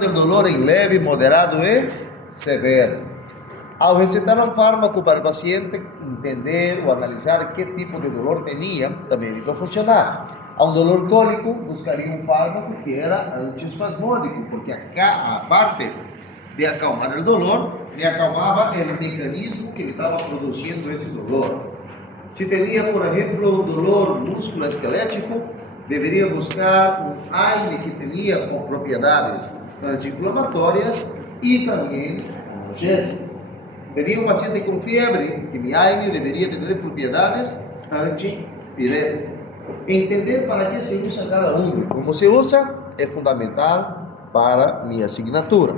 del dolor en leve, moderado y severo. Al recetar un fármaco para el paciente, entender o analizar qué tipo de dolor tenía, también iba a funcionar. A un dolor cólico, buscaría un fármaco que era antiespasmódico, porque acá, aparte de acalmar el dolor, le acalmaba el mecanismo que le estaba produciendo ese dolor. Si tenía, por ejemplo, un dolor musculoesquelético, debería buscar un aire que tenía con propiedades antiinflamatorias y también analgésicas. Tenía un paciente con fiebre, que mi aire debería tener propiedades antipiréticas. Entender para qué se usa cada uno, cómo se usa, es fundamental para mi asignatura.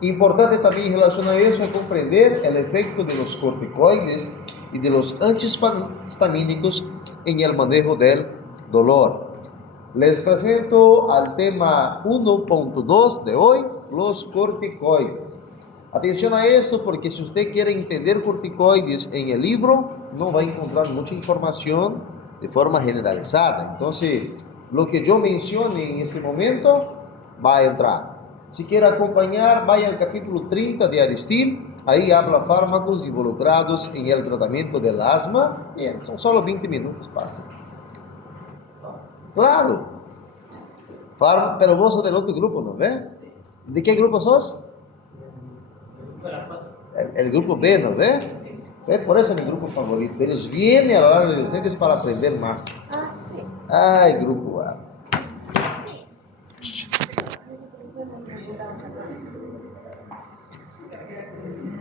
Importante también en relación a eso es comprender el efecto de los corticoides y de los antihistamínicos en el manejo del dolor. Les presento al tema 1.2 de hoy, los corticoides. Atención a esto porque si usted quiere entender corticoides en el libro, no va a encontrar mucha información de forma generalizada. Entonces, lo que yo mencione en este momento va a entrar. Si quiere acompañar, vaya al capítulo 30 de Aristide. Ahí habla fármacos involucrados en el tratamiento del asma. Bien, son solo 20 minutos, pasa. Claro. Pero vos sos del otro grupo, ¿no ve? ¿De qué grupo sos? El grupo B, ¿no ve? Por eso es mi grupo favorito. Ellos vienen a hablar de ustedes para aprender más. Ay, grupo A.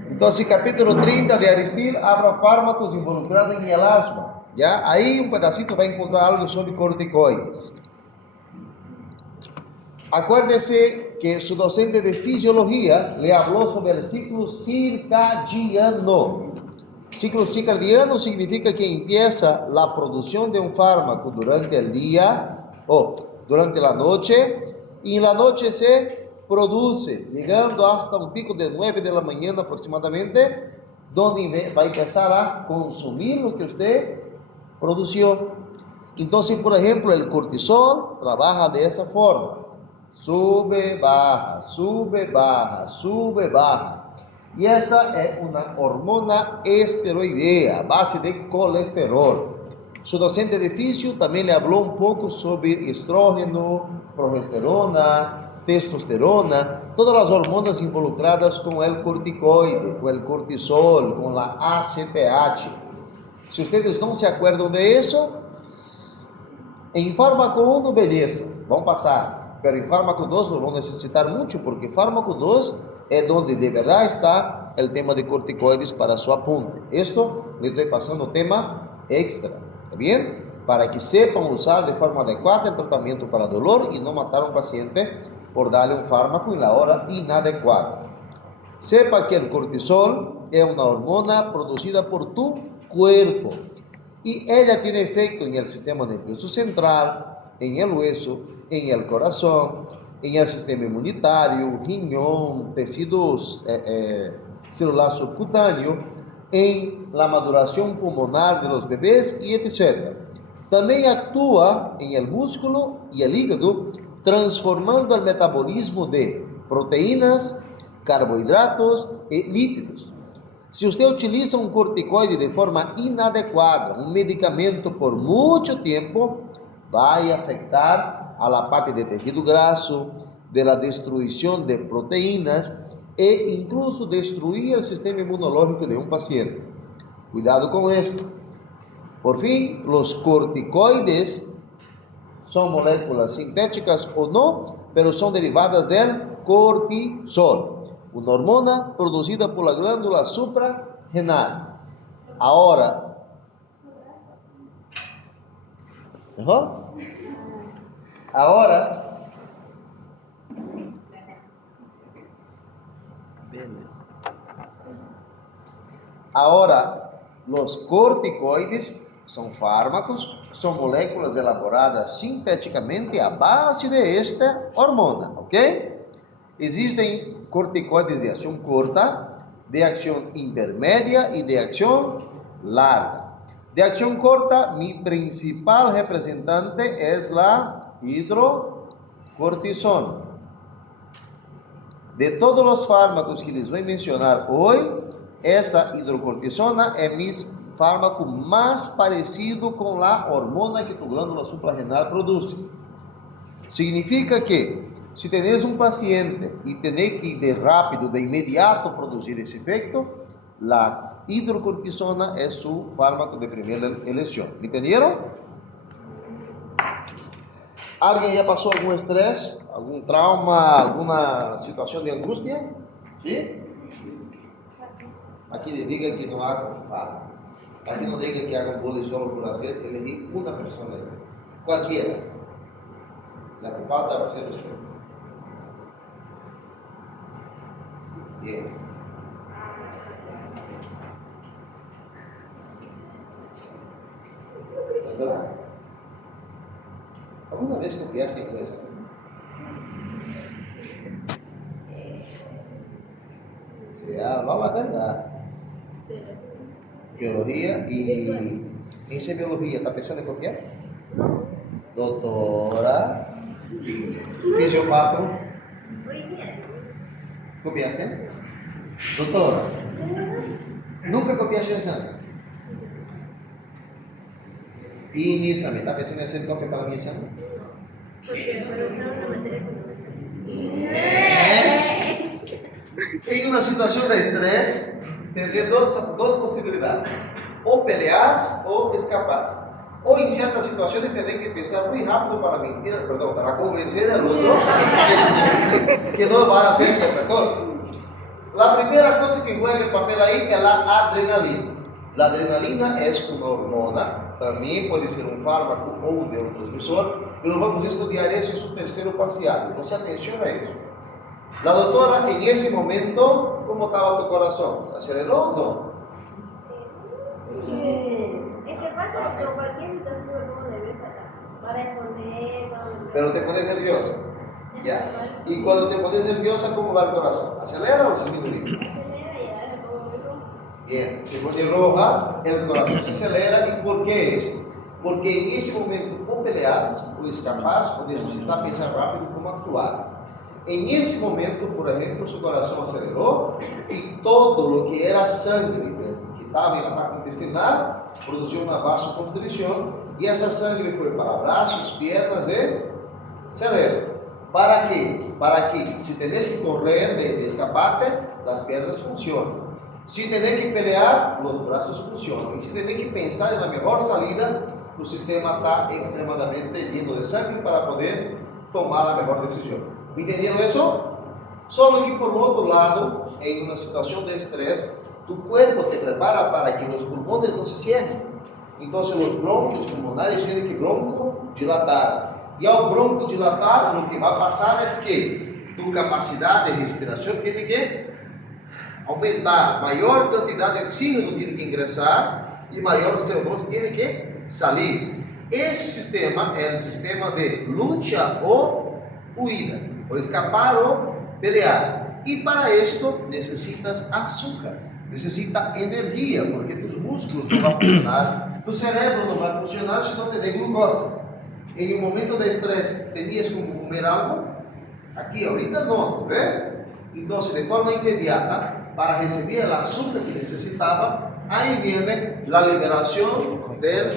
Entonces, capítulo 30 de Aristide habla fármacos involucrados en el asma. ¿Ya? Ahí un pedacito va a encontrar algo sobre corticoides. Acuérdese que su docente de fisiología le habló sobre el ciclo circadiano. Ciclo circadiano significa que empieza la producción de un fármaco durante el día o durante la noche, y en la noche se produce, llegando hasta un pico de 9 de la mañana aproximadamente, donde va a empezar a consumir lo que usted produció. Entonces, por ejemplo, el cortisol trabaja de esa forma. Sube, baja, sube, baja, sube, baja. Y esa es una hormona esteroidea, base de colesterol. Su docente de fisio también le habló un poco sobre estrógeno, progesterona, testosterona, todas las hormonas involucradas con el corticoide, con el cortisol, con la ACTH. Si ustedes no se acuerdan de eso, en fármaco 1, belleza, vamos pasar. Pero en fármaco 2 lo vamos a necesitar mucho, porque fármaco 2 es donde de verdad está el tema de corticoides para su apunte. Esto le estoy pasando tema extra, ¿está bien? Para que sepan usar de forma adecuada el tratamiento para dolor y no matar a un paciente por darle un fármaco en la hora inadecuada. Sepa que el cortisol es una hormona producida por tu cuerpo y ella tiene efecto en el sistema nervioso central, en el hueso, en el corazón, en el sistema inmunitario, riñón, tejidos celular subcutáneo, en la maduración pulmonar de los bebés y etc. También actúa en el músculo y el hígado, transformando el metabolismo de proteínas, carbohidratos y lípidos. Si usted utiliza un corticoide de forma inadecuada, un medicamento por mucho tiempo, va a afectar a la parte de tejido graso, de la destrucción de proteínas e incluso destruir el sistema inmunológico de un paciente. Cuidado con esto. Por fin, los corticoides son moléculas sintéticas o no, pero son derivadas del cortisol, una hormona producida por la glándula suprarrenal. Ahora, ¿mejor? Ahora, los corticoides son fármacos, son moléculas elaboradas sintéticamente a base de esta hormona, ¿ok? Existen corticoides de acción corta, de acción intermedia y de acción larga. De acción corta, mi principal representante es la hidrocortisona. De todos los fármacos que les voy a mencionar hoy, esta hidrocortisona es mi fármaco más parecido con la hormona que tu glándula suprarrenal produce. Significa que si tenés un paciente y tenés que ir de rápido, de inmediato producir ese efecto, la hidrocortisona es su fármaco de primera elección. ¿Me entendieron? ¿Alguien ya pasó algún estrés, algún trauma, alguna situación de angustia? ¿Sí? Aquí diga que no hagan fármaco. Aquí no diga que hagan bullying solo por hacer, elegir una persona, cualquiera. La culpada va a ser usted. Bien. ¿Verdad? ¿Alguna vez copiaste inglés? Se habla la verdad. Biología y en biología, ¿está pensando en copiar? Doctora, fisiopato. ¿Copiaste? Doctora, ¿nunca copiaste un examen? ¿Y mi examen? ¿Está pensando en hacer copia para mi examen? Porque para usar una materia En una situación de estrés, tendré dos posibilidades: o peleas o escapas. O en ciertas situaciones tendré que pensar muy rápido para convencer al otro que no va a hacer cierta cosa. La primera cosa que juega el papel ahí es la adrenalina. La adrenalina es una hormona, también puede ser un fármaco o un neurotransmisor, pero vamos a estudiar eso en su tercero parcial. Entonces atención a eso. La doctora, en ese momento, ¿cómo estaba tu corazón? ¿Aceleró o no? Es que pasa que cualquier situación uno debe sacar para exponer, Pero te pones nerviosa. Ya. Y cuando te pones nerviosa, ¿cómo va el corazón? ¿Acelera o disminuye? acelera y ahora me pongo rojo. Bien. Se pone roja, el corazón se acelera. ¿Y por qué eso? Porque en ese momento o peleas, o escapas, o necesitas pensar rápido cómo actuar. En ese momento, por ejemplo, su corazón aceleró y todo lo que era sangre que estaba en la parte intestinal produjo una vasoconstricción y esa sangre fue para brazos, piernas y cerebro. ¿Para qué? Para que si tenés que correr de escaparte, las piernas funcionan. Si tenés que pelear, los brazos funcionan. Y si tenés que pensar en la mejor salida, tu sistema está extremadamente lleno de sangre para poder tomar la mejor decisión. ¿Entendieron eso? Solo que por otro lado, en una situación de estrés, tu cuerpo te prepara para que los pulmones no se cierren. Entonces los bronquios pulmonares tienen que broncodilatar. Y al broncodilatar, lo que va a pasar es que tu capacidad de respiración tiene que aumentar. Mayor cantidad de oxígeno tiene que ingresar y mayor CO2 tiene que salir. Ese sistema es el sistema de lucha o huida, o escapar o pelear. Y para esto necesitas azúcar, necesitas energía, porque tus músculos no van a funcionar, tu cerebro no va a funcionar si no tenés glucosa. En un momento de estrés, ¿tenías como comer algo? Aquí, ahorita no, ¿ve? Entonces, de forma inmediata, para recibir el azúcar que necesitaba, ahí viene la liberación del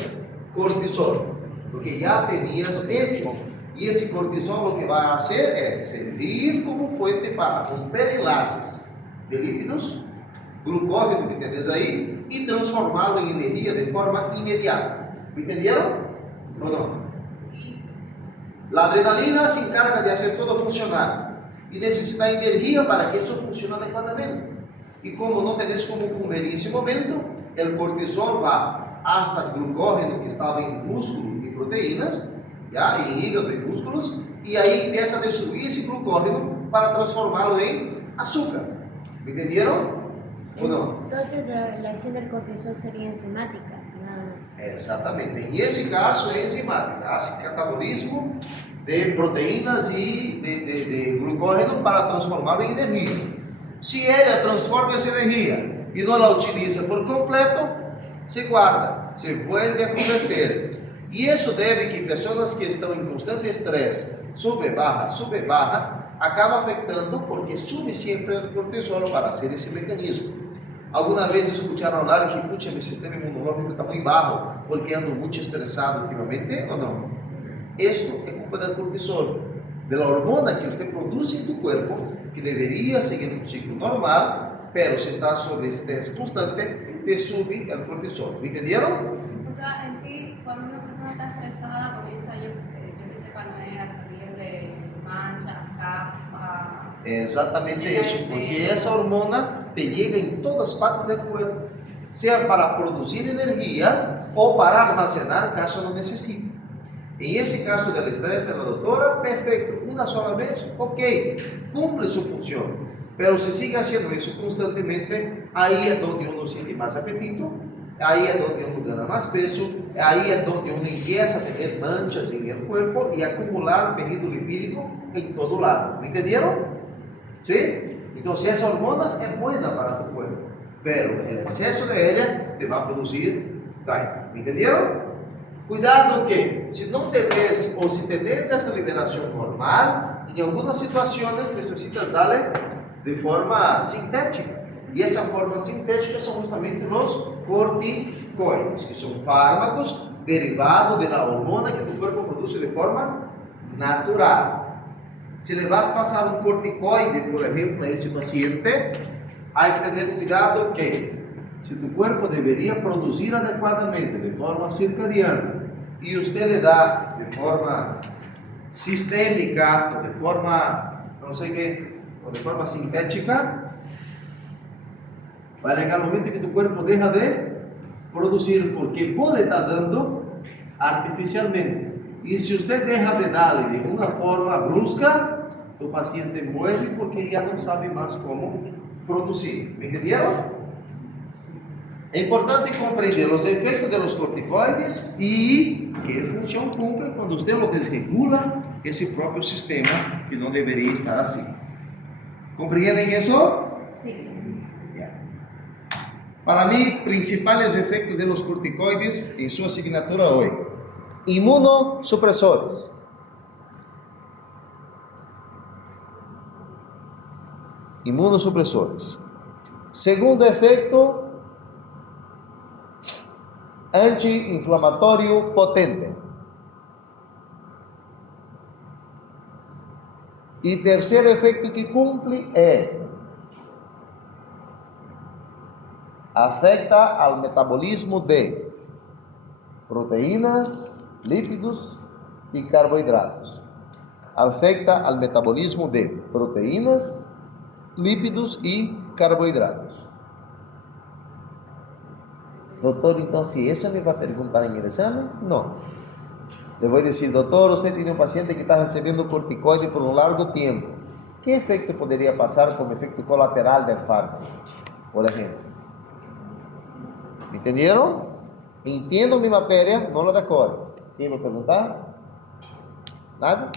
cortisol, porque ya tenías hecho. Y ese cortisol lo que va a hacer es servir como fuente para romper enlaces de lípidos, glucógeno que tienes ahí, y transformarlo en energía de forma inmediata. ¿Me entendieron? ¿O no? La adrenalina se encarga de hacer todo funcionar y necesita energía para que eso funcione adecuadamente. Y como no tenés como comer en ese momento, el cortisol va hasta el glucógeno que estaba en músculo y proteínas, ya, en hígado y músculos, y ahí empieza a destruir ese glucógeno para transformarlo en azúcar. ¿Me entendieron? ¿O no? Entonces la acción del cortisol sería enzimática, nada más. Exactamente. En ese caso es enzimática, hace catabolismo de proteínas y de glucógeno para transformarlo en energía. Si ella transforma esa energía y no la utiliza por completo, se guarda, se vuelve a converter. Y eso debe que personas que están en constante estrés, sube, baja, acaba afectando porque sube siempre el cortisol para hacer ese mecanismo. Algunas veces escucharon hablar que, pucha, mi sistema inmunológico está muy bajo porque ando mucho estresado últimamente, ¿o no? Esto es culpa del cortisol, de la hormona que usted produce en tu cuerpo, que debería seguir un ciclo normal, pero si está sobre estrés constante, te sube el cortisol. ¿Me entendieron? O sea, en sí, cuando una persona está estresada, comienza yo que sepa, no es a salir de manchas, capas. Exactamente eso, porque esa hormona te llega en todas partes del cuerpo, sea para producir energía o para almacenar caso lo necesite. En ese caso del estrés de la doctora, perfecto, una sola vez, ok, cumple su función, pero si sigue haciendo eso constantemente, ahí es donde uno siente más apetito, ahí es donde uno gana más peso, ahí es donde uno empieza a tener manchas en el cuerpo y acumular tejido lipídico en todo lado. ¿Me entendieron? ¿Sí? Entonces esa hormona es buena para tu cuerpo, pero el exceso de ella te va a producir daño. ¿Me entendieron? Cuidado que si no tenés o si tenés esa liberación normal, en algunas situaciones necesitas darle de forma sintética. Y esa forma sintética son justamente los corticoides, que son fármacos derivados de la hormona que tu cuerpo produce de forma natural. Si le vas a pasar un corticoide, por ejemplo, a ese paciente, hay que tener cuidado que si tu cuerpo debería producir adecuadamente de forma circadiana y usted le da de forma sistémica o de forma, no sé qué, o de forma sintética, va a llegar el momento en que tu cuerpo deja de producir porque vos le estás dando artificialmente. Y si usted deja de darle de una forma brusca, tu paciente muere porque ya no sabe más cómo producir. ¿Me entendieron? Es importante comprender los efectos de los corticoides y qué función cumple cuando usted lo desregula ese propio sistema que no debería estar así. ¿Comprenden eso? Sí. Para mí, principales efectos de los corticoides en su asignatura hoy. Inmunosupresores. Inmunosupresores. Segundo efecto, antiinflamatorio potente. Y tercer efecto que cumple es afecta al metabolismo de proteínas, lípidos y carbohidratos. Afecta al metabolismo de proteínas, lípidos y carbohidratos. Doctor, entonces, si eso me va a preguntar en el examen, no. Le voy a decir, doctor, usted tiene un paciente que está recibiendo corticoide por un largo tiempo. ¿Qué efecto podría pasar como efecto colateral del fármaco? Por ejemplo. ¿Entendieron? Entiendo mi materia, no la decoro. ¿Quién me preguntar? ¿Nada?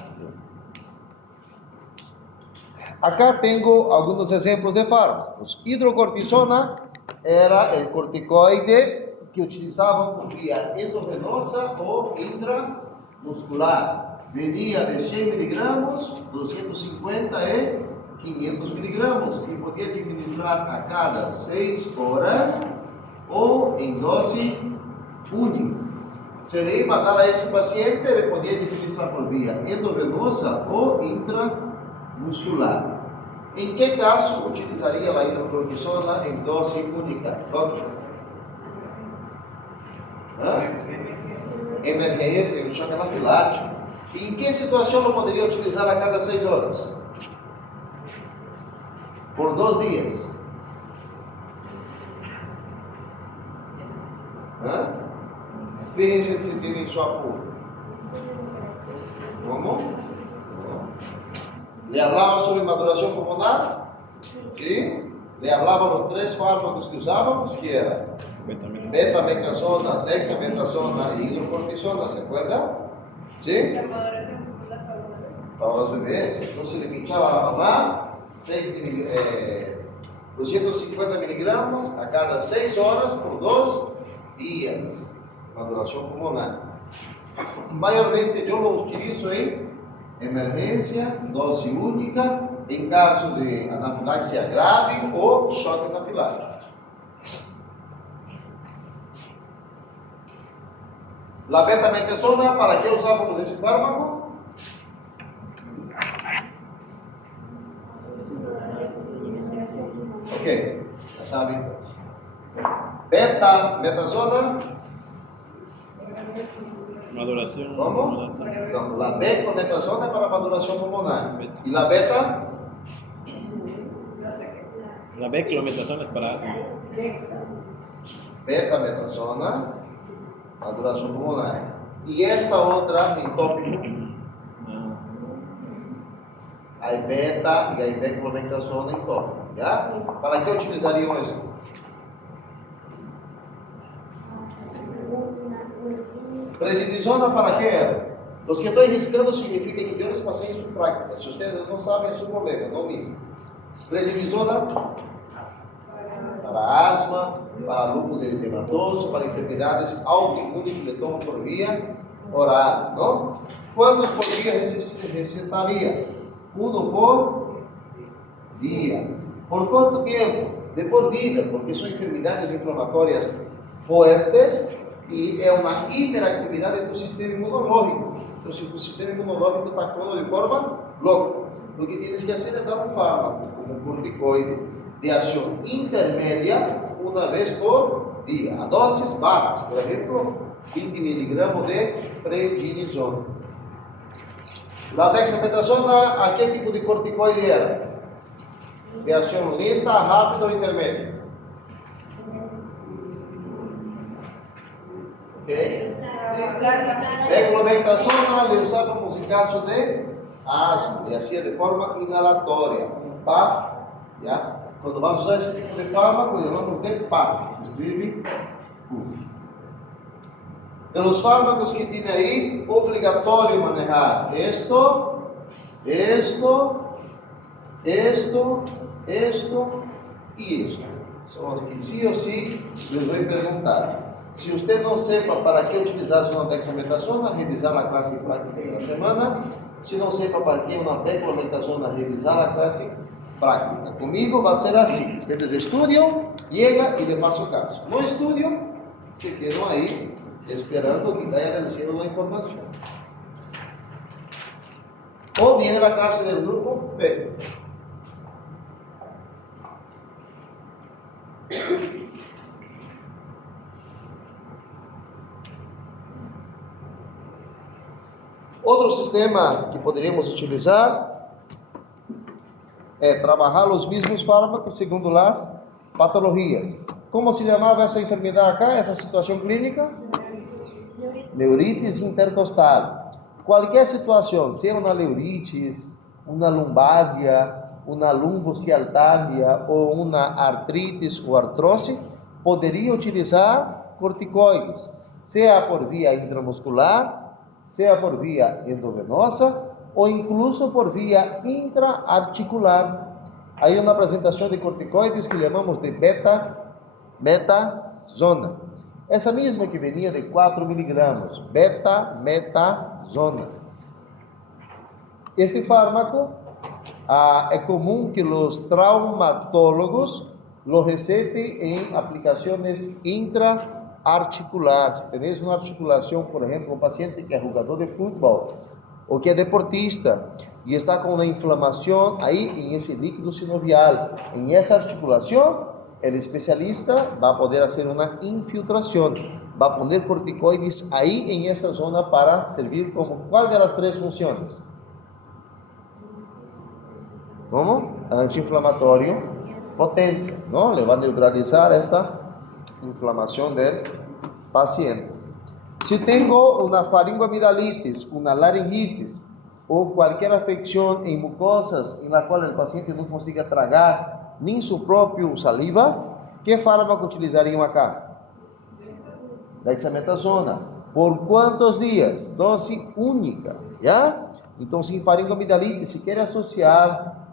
Acá tengo algunos ejemplos de fármacos. Hidrocortisona era el corticoide que utilizaban por vía endovenosa o intramuscular. Venía de 100 miligramos, 250 y 500 miligramos y podía administrar a cada 6 horas o en dosis única. Se le iba a dar a ese paciente, le podía administrar por vía endovenosa o intramuscular. ¿En qué caso utilizaría la hidrocortisona en dosis única, doctor? Emergência, en un choque anafilático. ¿Y en qué situación lo podría utilizar a cada 6 horas? Por 2 días. Fíjense si tienen su apuro. ¿Cómo? ¿Le hablaba sobre maduración pulmonar? ¿Sí? Le hablaba los 3 fármacos que usábamos, que era betamectasona, dexametasona y hidrocortisona, ¿se acuerdan? ¿Sí? Para los bebés. Entonces le pinchaba a la mamá 250 miligramos a cada 6 horas por 2 días. Maduración pulmonar. Mayormente yo lo utilizo en emergência, dose única, em caso de anafilaxia grave ou choque anafilático. La betametasona, ¿para qué usamos ese fármaco? Ok, ya saben entonces. Betametasona. Maduración. ¿Cómo? No, la beclometasona es para maduración pulmonar. ¿Y la beta? La beclometasona es para asma. Betametasona, maduración pulmonar. Y esta otra, mi tópico. Hay beta y hay beclometasona en tópico. ¿Ya? ¿Para qué utilizarían esto? Prednisona, ¿para qué era? Los que estoy riscando significa que yo les pasé en su práctica. Si ustedes no saben, es su problema, no mío. Prednisona para asma, para lúpus eritematoso, para enfermedades autoinmunes que le toman por vía oral, ¿no? ¿Cuántos por día recetaría? 1 por día. ¿Por cuánto tiempo? De por vida, porque son enfermedades inflamatorias fuertes y es una hiperactividad de tu sistema inmunológico. Entonces, tu sistema inmunológico está actuando de forma loca. Lo que tienes que hacer es dar un fármaco, como un corticoide, de acción intermedia, una vez por día, a dosis bajas, por ejemplo, 20 miligramos de prednisona. La dexametasona, ¿a qué tipo de corticoide era? De acción lenta, rápida o intermedia. ¿Okay? Beclometasona le usábamos en caso de asma, y hacía de forma inhalatoria, un PAF, ¿ya? Cuando vas a usar ese tipo de fármaco, llamamos de PAF, se escribe PUF. De los fármacos que tiene ahí, obligatorio manejar esto y esto. Son los que sí o sí les voy a preguntar. Si usted no sepa para qué utilizar una dexametasona, revisar la clase práctica de la semana. Si no sepa para qué una beclometasona, revisar la clase práctica. Conmigo va a ser así. Ustedes estudian, llega y le paso caso. No estudian, se quedan ahí esperando que caiga del cielo la información. O viene la clase del grupo B. Otro sistema que poderíamos utilizar es trabajar los mismos fármacos segundo las patologías. ¿Cómo se llamaba esa enfermedad acá, esa situación clínica? Neuritis intercostal. Cualquier situación, sea una neuritis, una lumbalgia, una lumbocialgia o una artritis o artrose, podría utilizar corticoides, sea por vía intramuscular, sea por vía endovenosa o incluso por vía intraarticular. Hay una presentación de corticoides que llamamos de beta-metasona. Esa misma que venía de 4 miligramos, beta-metasona. Este fármaco es común que los traumatólogos lo receten en aplicaciones intraarticulares. Si tenéis una articulación, por ejemplo, un paciente que es jugador de fútbol o que es deportista y está con una inflamación ahí en ese líquido sinovial, en esa articulación, el especialista va a poder hacer una infiltración, va a poner corticoides ahí en esa zona para servir como, ¿cuál de las 3 funciones? ¿Cómo? Antiinflamatorio potente, ¿no? Le va a neutralizar esta inflamación del paciente. Si tengo una faringoamidalitis, una laringitis o cualquier afección en mucosas en la cual el paciente no consiga tragar ni su propio saliva, ¿qué fármaco utilizarían acá? Dexametasona. ¿Por cuántos días? Dosis única, ¿ya? Entonces, en faringoamidalitis, si quiere asociar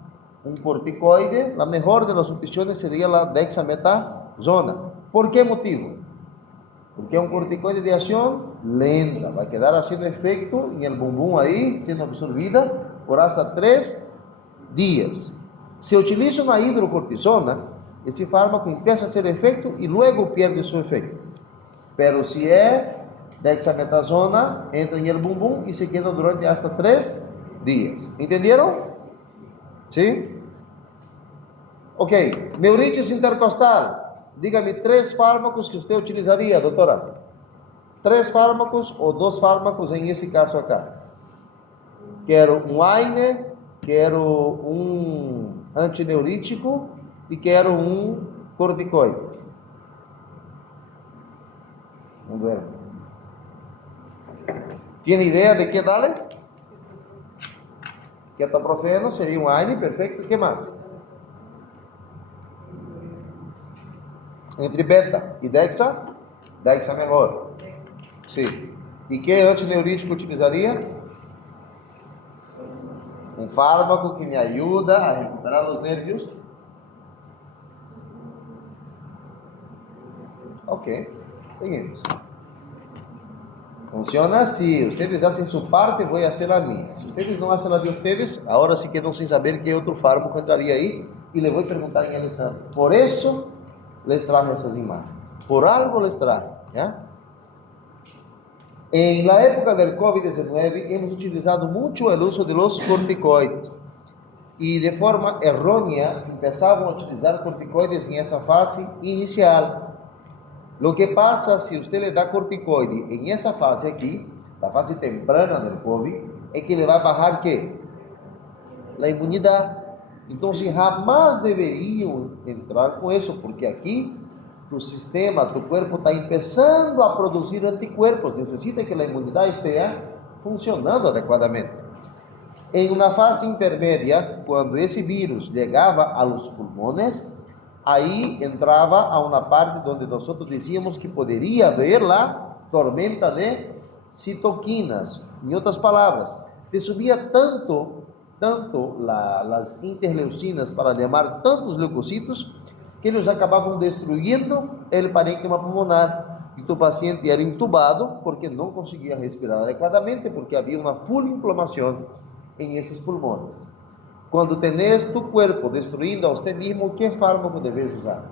un corticoide, la mejor de las opciones sería la dexametasona. ¿Por qué motivo? Porque es un corticoide de acción lenta. Va a quedar haciendo efecto en el bumbum ahí, siendo absorbida por hasta 3 días. Se utiliza una hidrocortisona, este fármaco empieza a hacer efecto y luego pierde su efecto. Pero si es dexametasona, entra en el bumbum y se queda durante hasta 3 días. ¿Entendieron? ¿Sí? Ok, neuritis intercostal. Dígame 3 fármacos que usted utilizaría, doctora. 3 fármacos o 2 fármacos en ese caso acá. Quero um AINE, quero um antineurítico e quero um corticoide. Vamos ver. Tiene ideia de que dale? Ketoprofeno seria um AINE, perfeito. O que mais? Entre beta e dexa, dexa melhor. Sim. E que antineurítico utilizaria? Um fármaco que me ajuda a recuperar os nervios. Ok, seguimos. Funciona assim. Ustedes hacen su parte, voy a hacer la mía. Si ustedes no hacen la de ustedes, ahora sí quedan sin saber qué otro fármaco entraría ahí y le voy a preguntar en el examen. Por eso les traje esas imágenes. Por algo les traje, ¿ya? En la época del COVID-19 hemos utilizado mucho el uso de los corticoides y de forma errónea empezaban a utilizar corticoides en esa fase inicial. Lo que pasa si usted le da corticoide en esa fase aquí, la fase temprana del COVID, es que le va a bajar ¿qué? La inmunidad. Entonces jamás deberían entrar con eso, porque aquí tu sistema, tu cuerpo está empezando a producir anticuerpos, necesita que la inmunidad esté funcionando adecuadamente. En una fase intermedia, cuando ese virus llegaba a los pulmones, ahí entraba a una parte donde nosotros decíamos que podría haber la tormenta de citoquinas. En otras palabras, te subía tanto las interleucinas para llamar tantos leucocitos que eles acabavam destruindo o parênquima pulmonar e tu paciente era intubado porque não conseguia respirar adequadamente porque havia uma full inflamação em esses pulmões. Quando tenés tu cuerpo destruindo a usted mismo, que fármaco debes usar?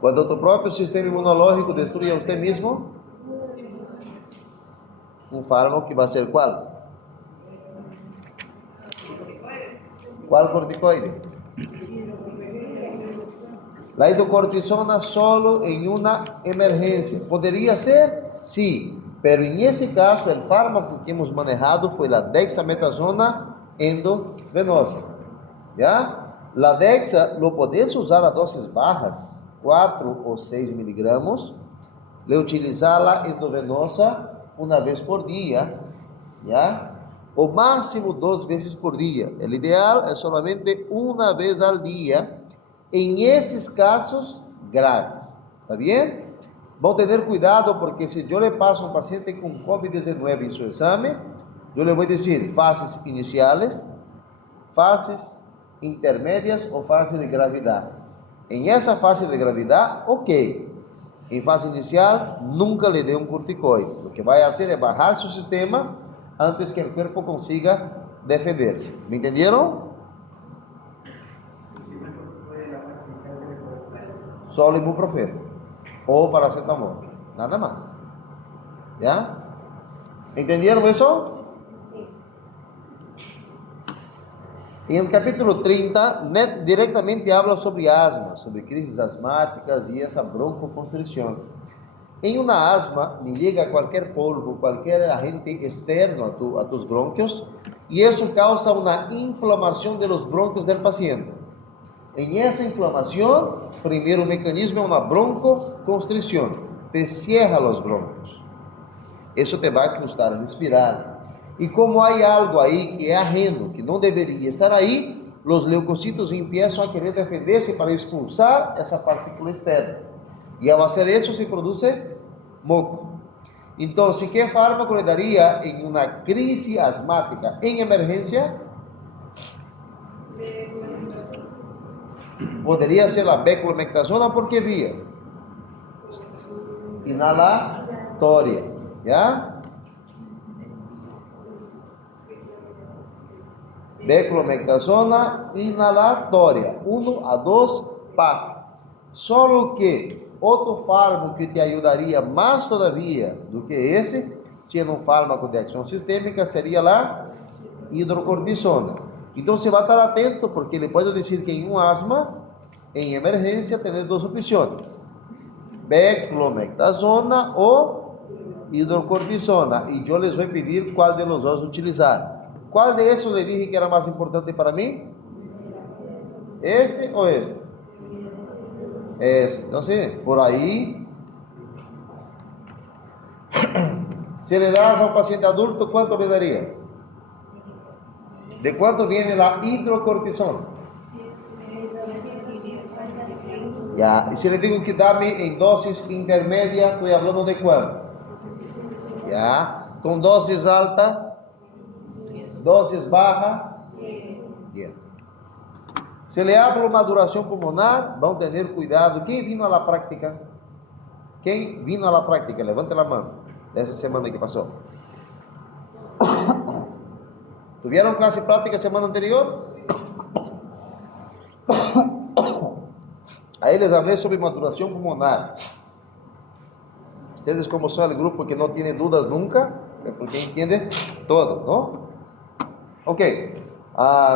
Quando tu próprio sistema imunológico destrui a usted mismo, um fármaco que vai ser qual? ¿Cuál corticoide? La hidrocortisona solo en una emergencia. ¿Podría ser? Sí, pero en ese caso el fármaco que hemos manejado fue la dexametasona endovenosa. ¿Ya? La dexa lo podés usar a dosis bajas, 4 o 6 miligramos, le utilizarla endovenosa una vez por día, ¿ya? O máximo 2 veces por día. El ideal es solamente una vez al día en esos casos graves. ¿Está bien? Vão tener cuidado porque si yo le paso a un paciente con COVID-19 en su examen, yo le voy a decir fases iniciales, fases intermedias o fase de gravidad. En esa fase de gravidad, ok. En fase inicial, nunca le dé un corticoide. Lo que va a hacer es bajar su sistema antes que el cuerpo consiga defenderse. ¿Me entendieron? Solo ibuprofeno o paracetamol, nada más. ¿Ya? ¿Entendieron eso? En el capítulo 30, directamente habla sobre asma, sobre crisis asmáticas y esa broncoconstricción. En una asma, me llega cualquier polvo, cualquier agente externo a tus bronquios y eso causa una inflamación de los bronquios del paciente. En esa inflamación, primero mecanismo es una broncoconstricción, te cierra los bronquios. Eso te va a costar respirar. Y como hay algo ahí que es ajeno, que no debería estar ahí, los leucocitos empiezan a querer defenderse para expulsar esa partícula externa. Y al hacer eso se produce moco. Entonces, ¿qué fármaco le daría en una crisis asmática en emergencia? Podría ser la beclomectasona, ¿por qué vía? inhalatoria, ¿ya? Beclomethasona inhalatoria, 1 a 2 PAF. Solo que outro fármaco que te ajudaria mais todavia do que esse, sendo um fármaco de ação sistêmica, seria a hidrocortisona. Então você vai estar atento, porque ele pode dizer que em um asma, em emergência, tem duas opções: beclomethasona ou hidrocortisona. E eu les vou pedir qual de los dos utilizar. Qual de esses le dije que era mais importante para mim? ¿Este o este? Eso. Entonces, por ahí, si le das a un paciente adulto, ¿cuánto le daría? ¿De cuánto viene la hidrocortisona? Ya, y si le digo que dame en dosis intermedia, estoy hablando de cuánto. Ya, con dosis alta, dosis baja. Bien. Se le habla uma duração pulmonar, vão ter cuidado. Quem vino à prática? Quem vino à prática? Levante a mão. Dessa semana que passou. Tiveram classe prática semana anterior? Aí les hablé sobre maduração pulmonar. Vocês, como são o grupo que não tem dúvidas nunca, é porque entende todo, não? Ok.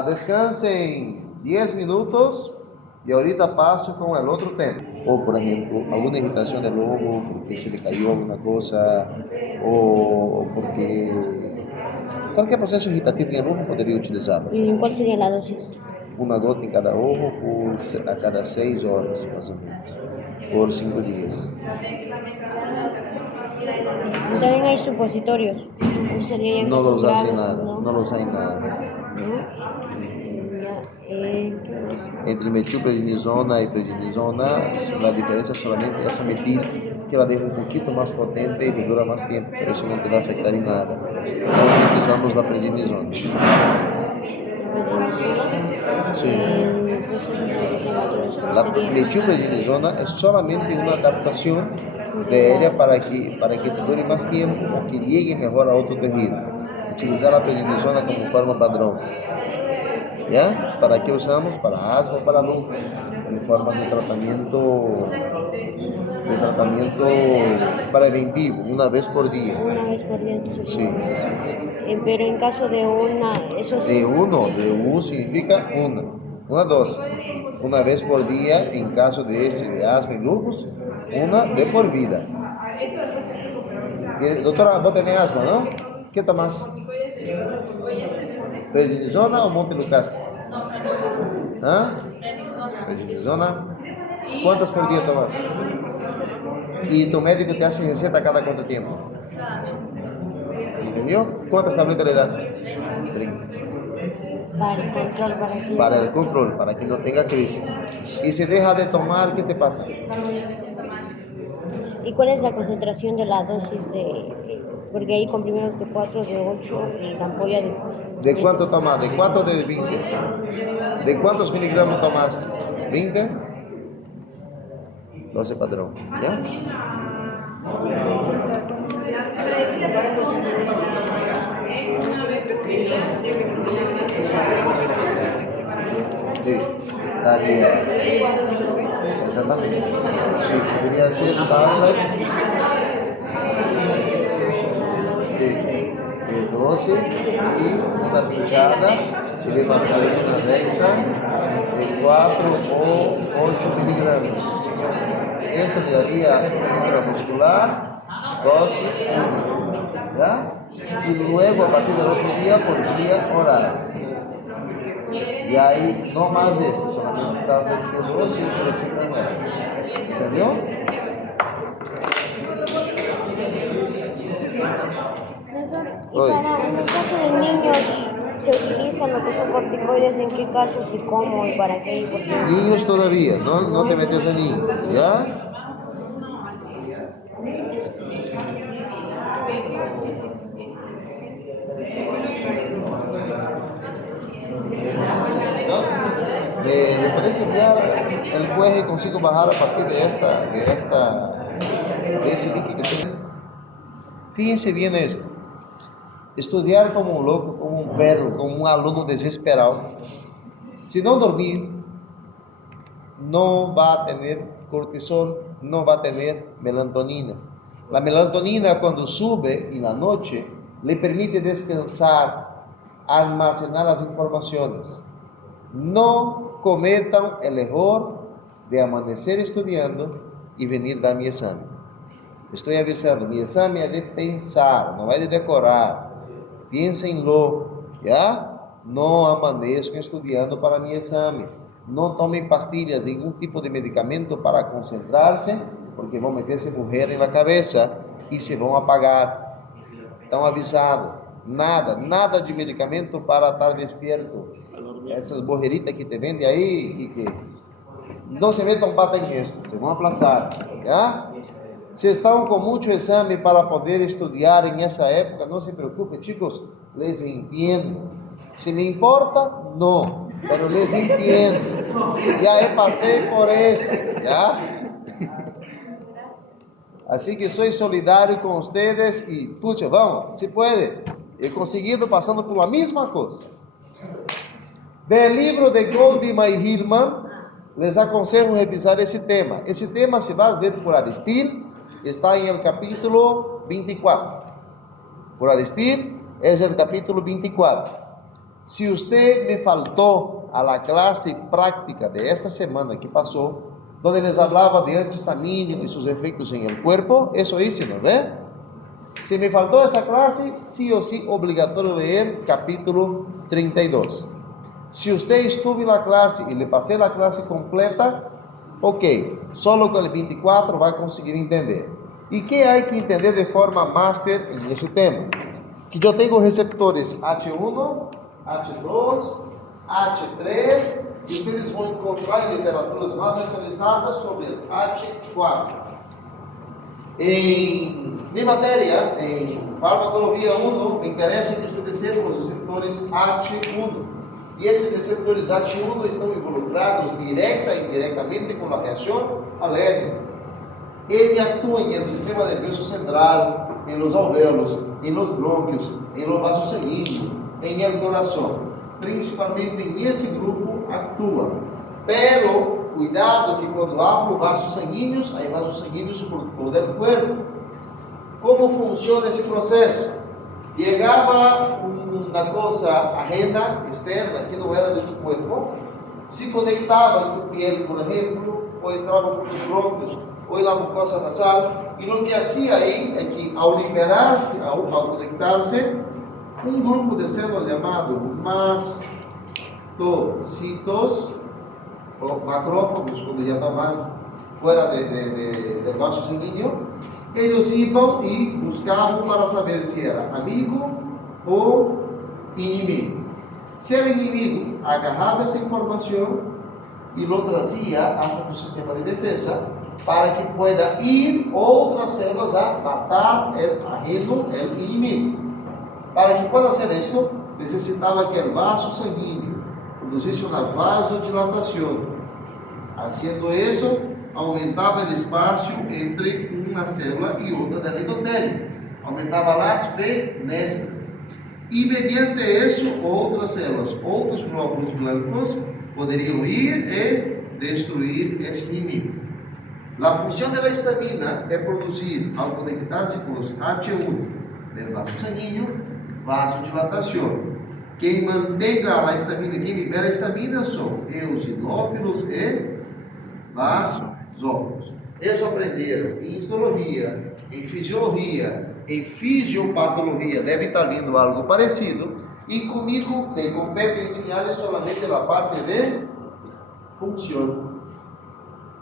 Descansem 10 minutos y ahorita paso con el otro tema. O por ejemplo, alguna irritación del ojo porque se le cayó alguna cosa, o porque cualquier proceso irritativo en el ojo podría utilizarlo. ¿Cuál sería la dosis? Una gota en cada ojo a cada 6 horas más o menos, por 5 días. También hay supositorios. No los hace nada, no los hay nada. Entre metilprednisona y prednisona, la diferencia solamente es esa metil, que la deja un poquito más potente y te dura más tiempo, pero eso no te va a afectar en nada. Normalmente usamos la prednisona. Sí. La metilprednisona es solamente una adaptación de ella para que te dure más tiempo o que llegue mejor a otro tejido. Utilizar la prednisona como forma padrón. ¿Ya? ¿Para qué usamos? Para asma, para lupus, en forma de tratamiento preventivo, una vez por día. Una vez por día. Sí. Pero en caso de una... De uno significa una dosis. Una vez por día en caso de asma y lupus, una de por vida. Doctora, vos tenés asma, ¿no? ¿Qué tomas? ¿Prednisona o Montelukast? ¿Ah? ¿Prednisona? ¿Cuántas por día tomas? ¿Y tu médico te hace receta cada cuánto tiempo? ¿Entendió? ¿Cuántas tabletas le dan? 30. Para el control, para que no tenga crisis. Y si deja de tomar, ¿qué te pasa? ¿Y cuál es la concentración de la dosis de...? Porque hay comprimidos de 4, de 8 y la ampolla de... ¿De cuánto tomas? ¿De 4 o de 20? ¿De cuántos miligramos tomas? ¿20? 12 padrón, ¿ya? Sí, daría. Exactamente. Sí, podría ser tablets. De 12 y una pinchada y de vasarina Dexa de 4 o 8 miligramos. Eso le daría intramuscular, dosis única, ¿ya? Y luego a partir del otro día por vía oral. Y ahí no más eso, solamente tablets de 12 y 12 miligramos. ¿Entendió? Y en el caso de niños, ¿se utilizan lo que son corticoides? ¿En qué casos y cómo y para qué? Niños todavía, no te metes a niño, ¿ya? ¿Me puedes enviar el cuello y consigo bajar a partir de de ese link que tengo. Fíjense bien esto. Estudiar como un loco, como un perro, como un alumno desesperado. Si no dormir, no va a tener cortisol, no va a tener melatonina. La melatonina, cuando sube en la noche, le permite descansar, almacenar las informaciones. No cometan el error de amanecer estudiando y venir dar mi examen. Estoy avisando, mi examen es de pensar, no es de decorar. Piénsenlo, ¿ya? No amanezcan estudiando para mi examen. No tomen pastillas, ningún tipo de medicamento para concentrarse, porque vão meterse mujer en la cabeza y se vão apagar. Estão avisados. Nada de medicamento para estar despierto. Essas borreritas que te vendem aí, que não se metam pata en esto, se vão aplazar, ¿ya? Si están con mucho examen para poder estudiar en esa época, no se preocupen, chicos, les entiendo. Si me importa, no, pero les entiendo. Ya pasé por eso, ¿ya? Así que soy solidario con ustedes y, pucha, vamos, si puede. He conseguido pasando por la misma cosa. Del libro de Goldman y Hillman, les aconsejo revisar ese tema. Ese tema se va a ver por Aristide. Está en el capítulo 24. Por Aristide es el capítulo 24. Si usted me faltó a la clase práctica de esta semana que pasó, donde les hablaba de antihistamínico y sus efectos en el cuerpo, eso hice, ¿no ve? Si me faltó esa clase, sí o sí obligatorio leer capítulo 32. Si usted estuvo en la clase y le pasé la clase completa, ok, solo con el 24 va a conseguir entender. ¿Y qué hay que entender de forma máster en ese tema? Que yo tengo receptores H1, H2, H3, y ustedes van a encontrar en literaturas más actualizadas sobre el H4. En mi materia, en farmacología 1, me interesa que ustedes sepan los receptores H1. Y esos receptores H1 están involucrados directa e indirectamente con la reacción alérgica. Ele actúa en el sistema nervioso central, en los alvéolos, en los bronquios, en los vasos sanguíneos, en el corazón. Principalmente en ese grupo actúa. Pero cuidado que cuando hablo vasos sanguíneos, hay vasos sanguíneos por todo el cuerpo. ¿Cómo funciona ese proceso? Llegaba una cosa ajena, externa, que no era de tu cuerpo, se conectaba en tu piel, por ejemplo, o entraba por tus bronquios, o en la mucosa nasal, y lo que hacía ahí es que al liberarse, al conectarse, un grupo de células llamado mastocitos, o macrófagos, cuando ya está más fuera del vaso sanguíneo, ellos iban y buscaban para saber si era amigo o inimigo. Si era inimigo, agarraba esa información y lo trazía hasta tu sistema de defensa para que pueda ir otras células a matar el ajeno, el inimigo. Para que pueda hacer esto, necesitaba que el vaso sanguíneo produjese una vasodilatación. Haciendo eso, aumentaba el espacio entre una célula y otra del endotelio. Aumentaba las fenestras. Y mediante eso, otras células, otros glóbulos blancos, podrían ir y destruir ese inimigo. La función de la histamina es producir, al conectarse con los H1 del vaso sanguíneo, vasodilatación. Quien mantenga la histamina, quien libera la histamina son eosinófilos y basófilos. Eso aprendieron en histología, en fisiología, en fisiopatología. Debe estar viendo algo parecido. Y conmigo me compete enseñarles solamente la parte de función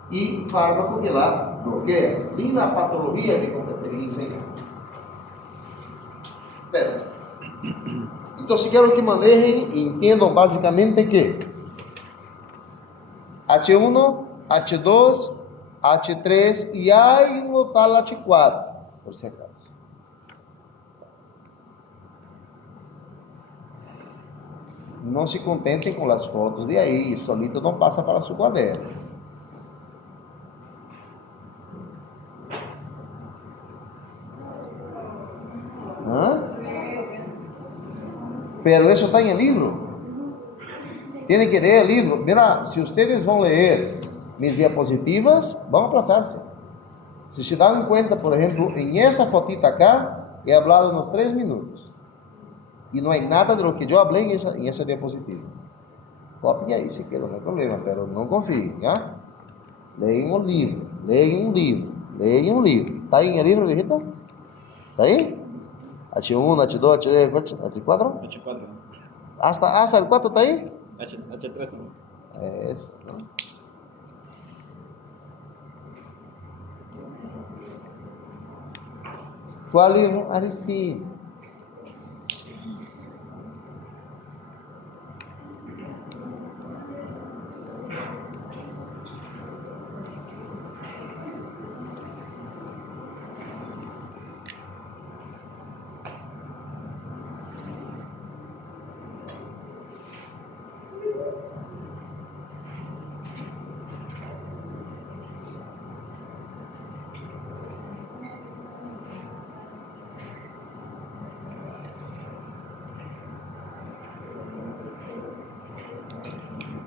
y fármaco que la bloquea. Ni la patología me compete enseñar. Pero, entonces quiero que manejen y entiendan básicamente que H1, H2, H3 y hay un tal H4, por si acaso. No se contenten con las fotos de ahí, solito no pasa para su cuaderno. pero eso está en el libro. Tienen que leer el libro. Mira, si ustedes van a leer mis diapositivas, van a aplazarse. Si se dan cuenta, por ejemplo, en esa fotita acá, he hablado unos 3 minutos. Y no hay nada de lo que yo hablé en esa diapositiva. Copia ahí si quieren, no hay problema, pero no confíen, ¿ya? Lean un libro, lean un libro, lean un libro. ¿Está ahí en el libro, viejito? ¿Está ahí? H1, H2, H3, H4. H4. Hasta el 4 está ahí. H3 también. Eso, ¿no? ¿Cuál libro? Aristide.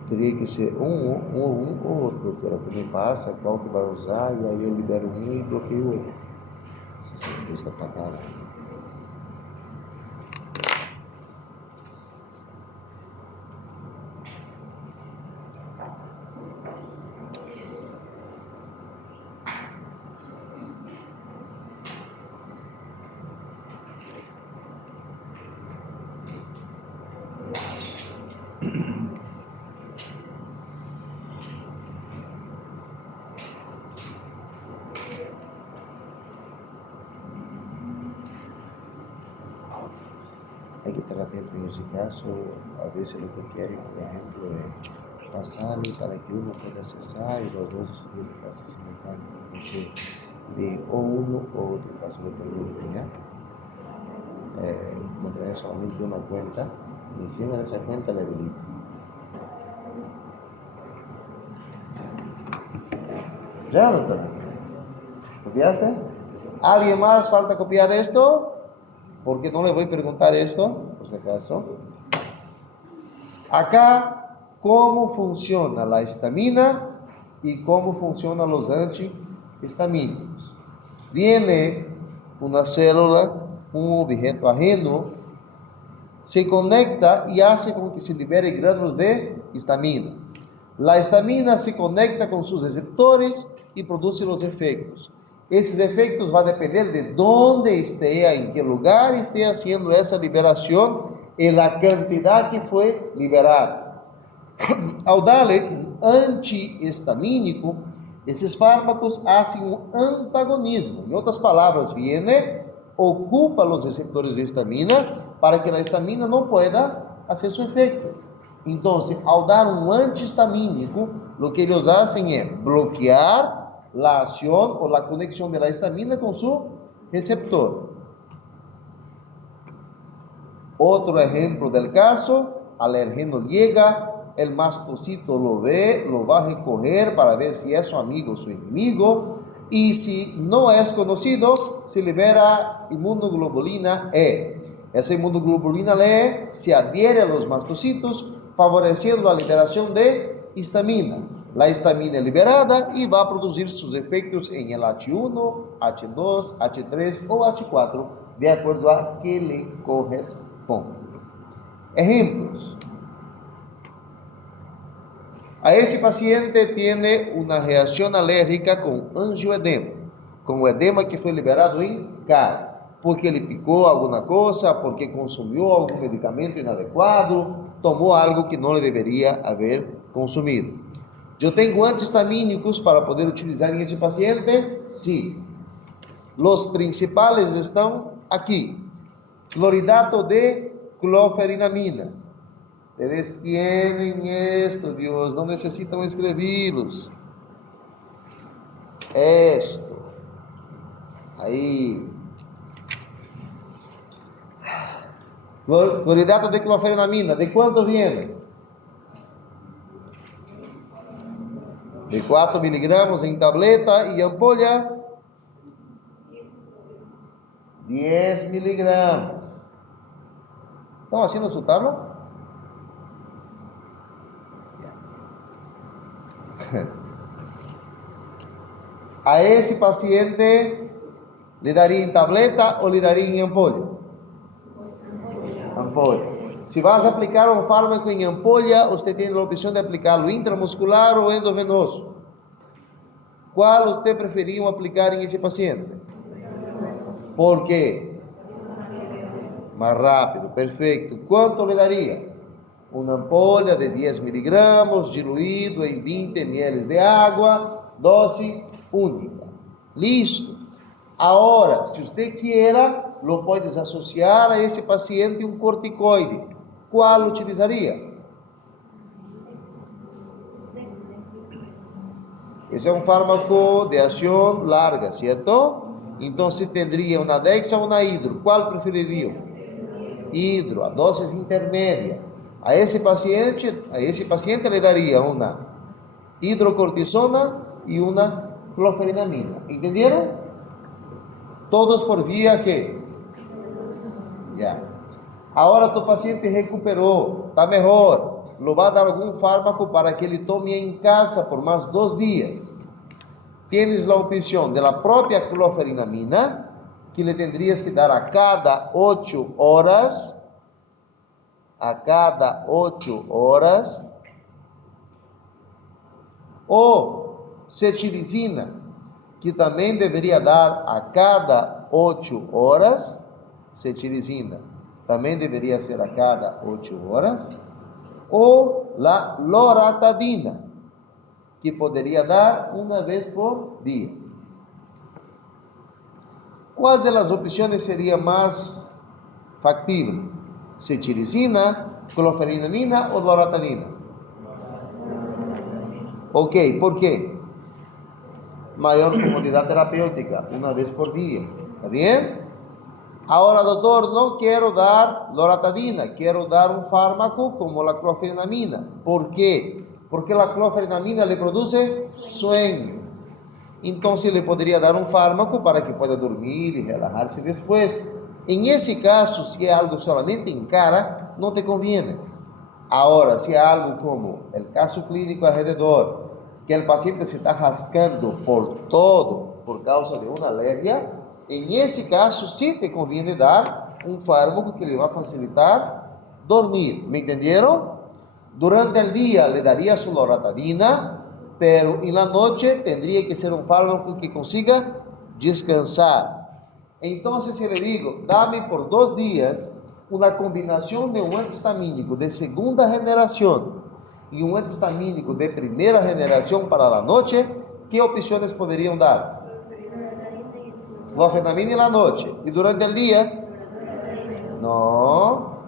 Teria que ser um ou outro, que é o que me passa, qual que vai usar, e aí eu libero um e bloqueio o outro. Essa serviço está apagada. Hay que estar atento en ese caso. A veces lo que quieren, por ejemplo, es pasarle para que uno pueda accesar y los dos estudiantes pasen simultáneamente. Entonces, de o uno o otro caso me pregunten, ¿ya? Como tener solamente una cuenta, y encima de esa cuenta le habilito. ¿Ya, doctora? ¿Copiaste? ¿Alguien más falta copiar esto? Porque no le voy a preguntar esto, por si acaso. Acá, cómo funciona la histamina y cómo funcionan los antihistamínicos. Viene una célula, un objeto ajeno, se conecta y hace con que se libere gránulos de histamina. La histamina se conecta con sus receptores y produce los efectos. Esses efeitos vão depender de onde esteja, em que lugar esteja haciendo essa liberação e a quantidade que foi liberada. Ao darle um antihistamínico, esses fármacos fazem um antagonismo. Em outras palavras, viene, ocupa os receptores de histamina para que a histamina não pueda fazer seu efeito. Então, ao dar um antihistamínico, o que eles fazem é bloquear la acción o la conexión de la histamina con su receptor. Otro ejemplo del caso, alergeno llega, el mastocito lo ve, lo va a recoger para ver si es su amigo o su enemigo, y si no es conocido, se libera inmunoglobulina E. Esa inmunoglobulina E se adhiere a los mastocitos, favoreciendo la liberación de histamina. La histamina é liberada e vai produzir seus efeitos em el H1, H2, H3 ou H4, de acordo a que lhe corresponde. Ejemplos. A esse paciente tiene uma reação alérgica com angioedema, com o edema que foi liberado em cara, porque ele picou alguma coisa, porque consumiu algum medicamento inadequado, tomou algo que não deveria haver consumido. Eu tenho antihistamínicos para poder utilizar em esse paciente? Sim. Os principais estão aqui. Cloridato de cloferinamina. Eles têm esto, Deus, não necessitam escrevê-los. Esto. Aí. Cloridato de cloferinamina. ¿De quanto viene? De 4 miligramos em tableta e ampolha, 10 miligramos. ¿Están haciendo su tabla? A ese paciente le daría en tableta o le daría en ampolla. Ampolla. Si vas a aplicar un fármaco en ampolla, usted tiene la opción de aplicarlo intramuscular o endovenoso. ¿Cuál usted preferiría aplicar en ese paciente? ¿Por qué? Más rápido, perfecto. ¿Cuánto le daría? Una ampolla de 10 miligramos diluido en 20 ml de agua, dosis única. Listo. Ahora, si usted quiera, lo puedes asociar a ese paciente un corticoide. ¿Cuál utilizaría? Ese es un fármaco de acción larga, ¿cierto? Entonces tendría una Dexa o una Hidro. ¿Cuál preferiría? Hidro, a dosis intermedia. A ese paciente le daría una hidrocortisona y una cloferinamina. ¿Entendieron? Todos por vía que ya. Ahora tu paciente recuperó, está mejor. Lo va a dar algún fármaco para que le tome en casa por más 2 días. Tienes la opción de la propia cloferinamina, que le tendrías que dar a cada 8 horas. A cada 8 horas. O cetirizina, que também deveria dar a cada 8 horas. Cetirizina também deveria ser a cada 8 horas. Ou a loratadina, que poderia dar uma vez por dia. Qual das opções seria mais factível? Cetirizina, cloferinamina ou loratadina? Ok, ¿por qué? Mayor comodidad terapéutica, una vez por día. ¿Está bien? Ahora, doctor, no quiero dar loratadina, quiero dar un fármaco como la cloferinamina. ¿Por qué? Porque la cloferinamina le produce sueño. Entonces le podría dar un fármaco para que pueda dormir y relajarse después. En ese caso, si es algo solamente en cara, no te conviene. Ahora, si es algo como el caso clínico alrededor, que el paciente se está rascando por todo por causa de una alergia, en ese caso sí te conviene dar un fármaco que le va a facilitar dormir. ¿Me entendieron? Durante el día le daría su loratadina, pero en la noche tendría que ser un fármaco que consiga descansar. Entonces, si le digo, dame por 2 días una combinación de un antihistamínico de segunda generación y un antihistamínico de primera generación para la noche, ¿qué opciones podrían dar? Cloferinamina en la noche. ¿Y durante el día? No.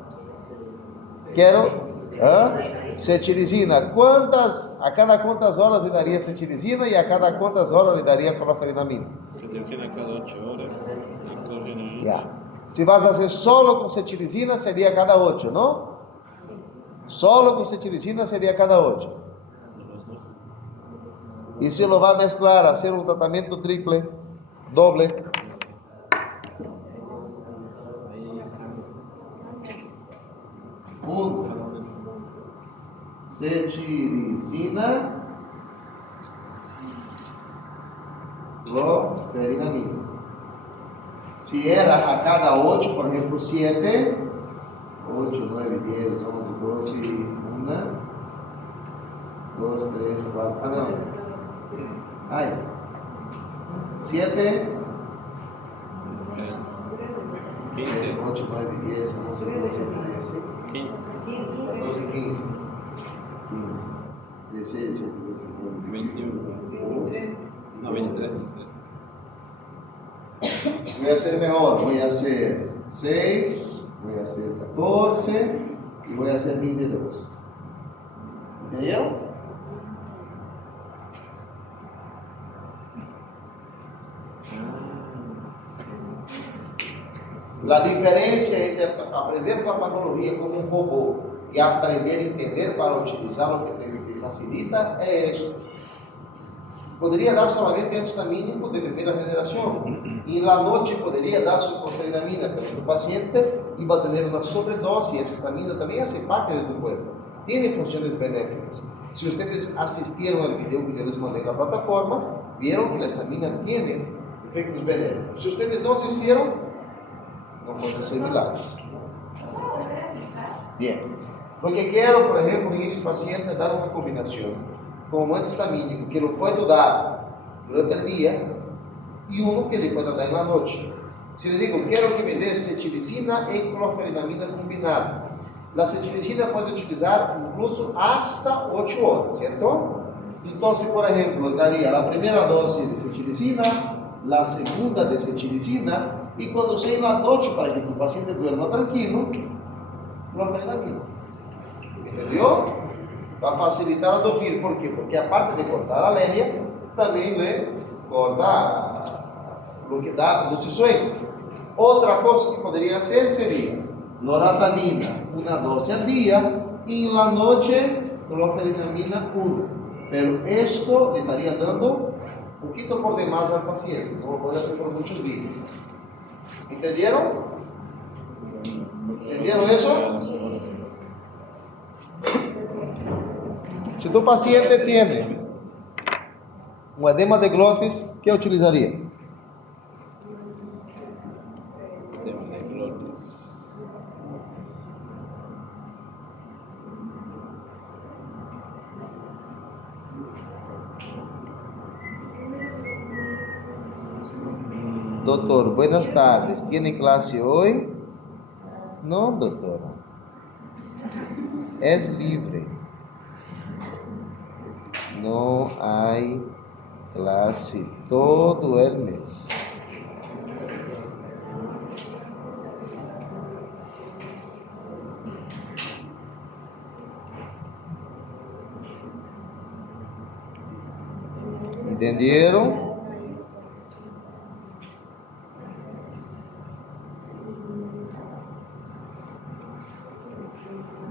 Quiero cetirizina. ¿A cada cuántas horas le daría cetirizina y a cada cuántas horas le daría cloferinamina? Cetirizina a cada 8 horas. Ya. Si vas a hacer solo con cetirizina, sería cada 8, ¿no? Solo con cetirizina sería cada 8. Y si lo va a mezclar, hacer un tratamiento triple, doble. Cetirizina, cloferinamina. Si era a cada 8, por ejemplo, 7, 8, 9, 10, 11, 12, 1, 2, 3, 4, no. Ay. 7, 15, 8, 9, 10, 11, 12, 13, 14, 15, 16, 17, 18, 21, no, 23. Voy a hacer mejor, voy a hacer 6, voy a hacer 14 y voy a hacer 22. ¿Entendieron? La diferencia entre aprender farmacología como un robot y aprender a entender para utilizar lo que te facilita es eso. Podría dar solamente antihistamínico de primera generación. Y en la noche podría dar su cloferinamina, pero tu paciente iba a tener una sobredosis. Esa histamina también hace parte de tu cuerpo. Tiene funciones benéficas. Si ustedes asistieron al video que yo les mandé en la plataforma, vieron que la histamina tiene efectos benéficos. Si ustedes no asistieron, no pueden ser milagros. Bien. Lo que quiero, por ejemplo, en ese paciente es dar una combinación con un antihistamínico que lo puedo dar durante el día y uno que le pueda dar en la noche. Si le digo, quiero que me dé cetirizina y cloferinamina combinada, la cetirizina puede utilizar incluso hasta 8 horas, ¿cierto? Entonces, por ejemplo, daría la primera dosis de cetirizina, la segunda de cetirizina, y cuando sea en la noche, para que tu paciente duerma tranquilo, cloferinamina. ¿Entendió? Va a facilitar a dormir. ¿Por qué? Porque aparte de cortar la alergia, también le corta lo que da luz y sueño. Otra cosa que podría hacer sería loratadina, una dosis al día, y en la noche cloferinamina 1. Pero esto le estaría dando un poquito por demás al paciente, no lo puede hacer por muchos días. ¿Entendieron? ¿Entendieron eso? Si tu paciente tiene un edema de glotis, ¿qué utilizaría? Edema de glotis. Doctor, buenas tardes. ¿Tiene clase hoy? No, doctora. Es libre. No hay clase todo el mes. ¿Entendieron?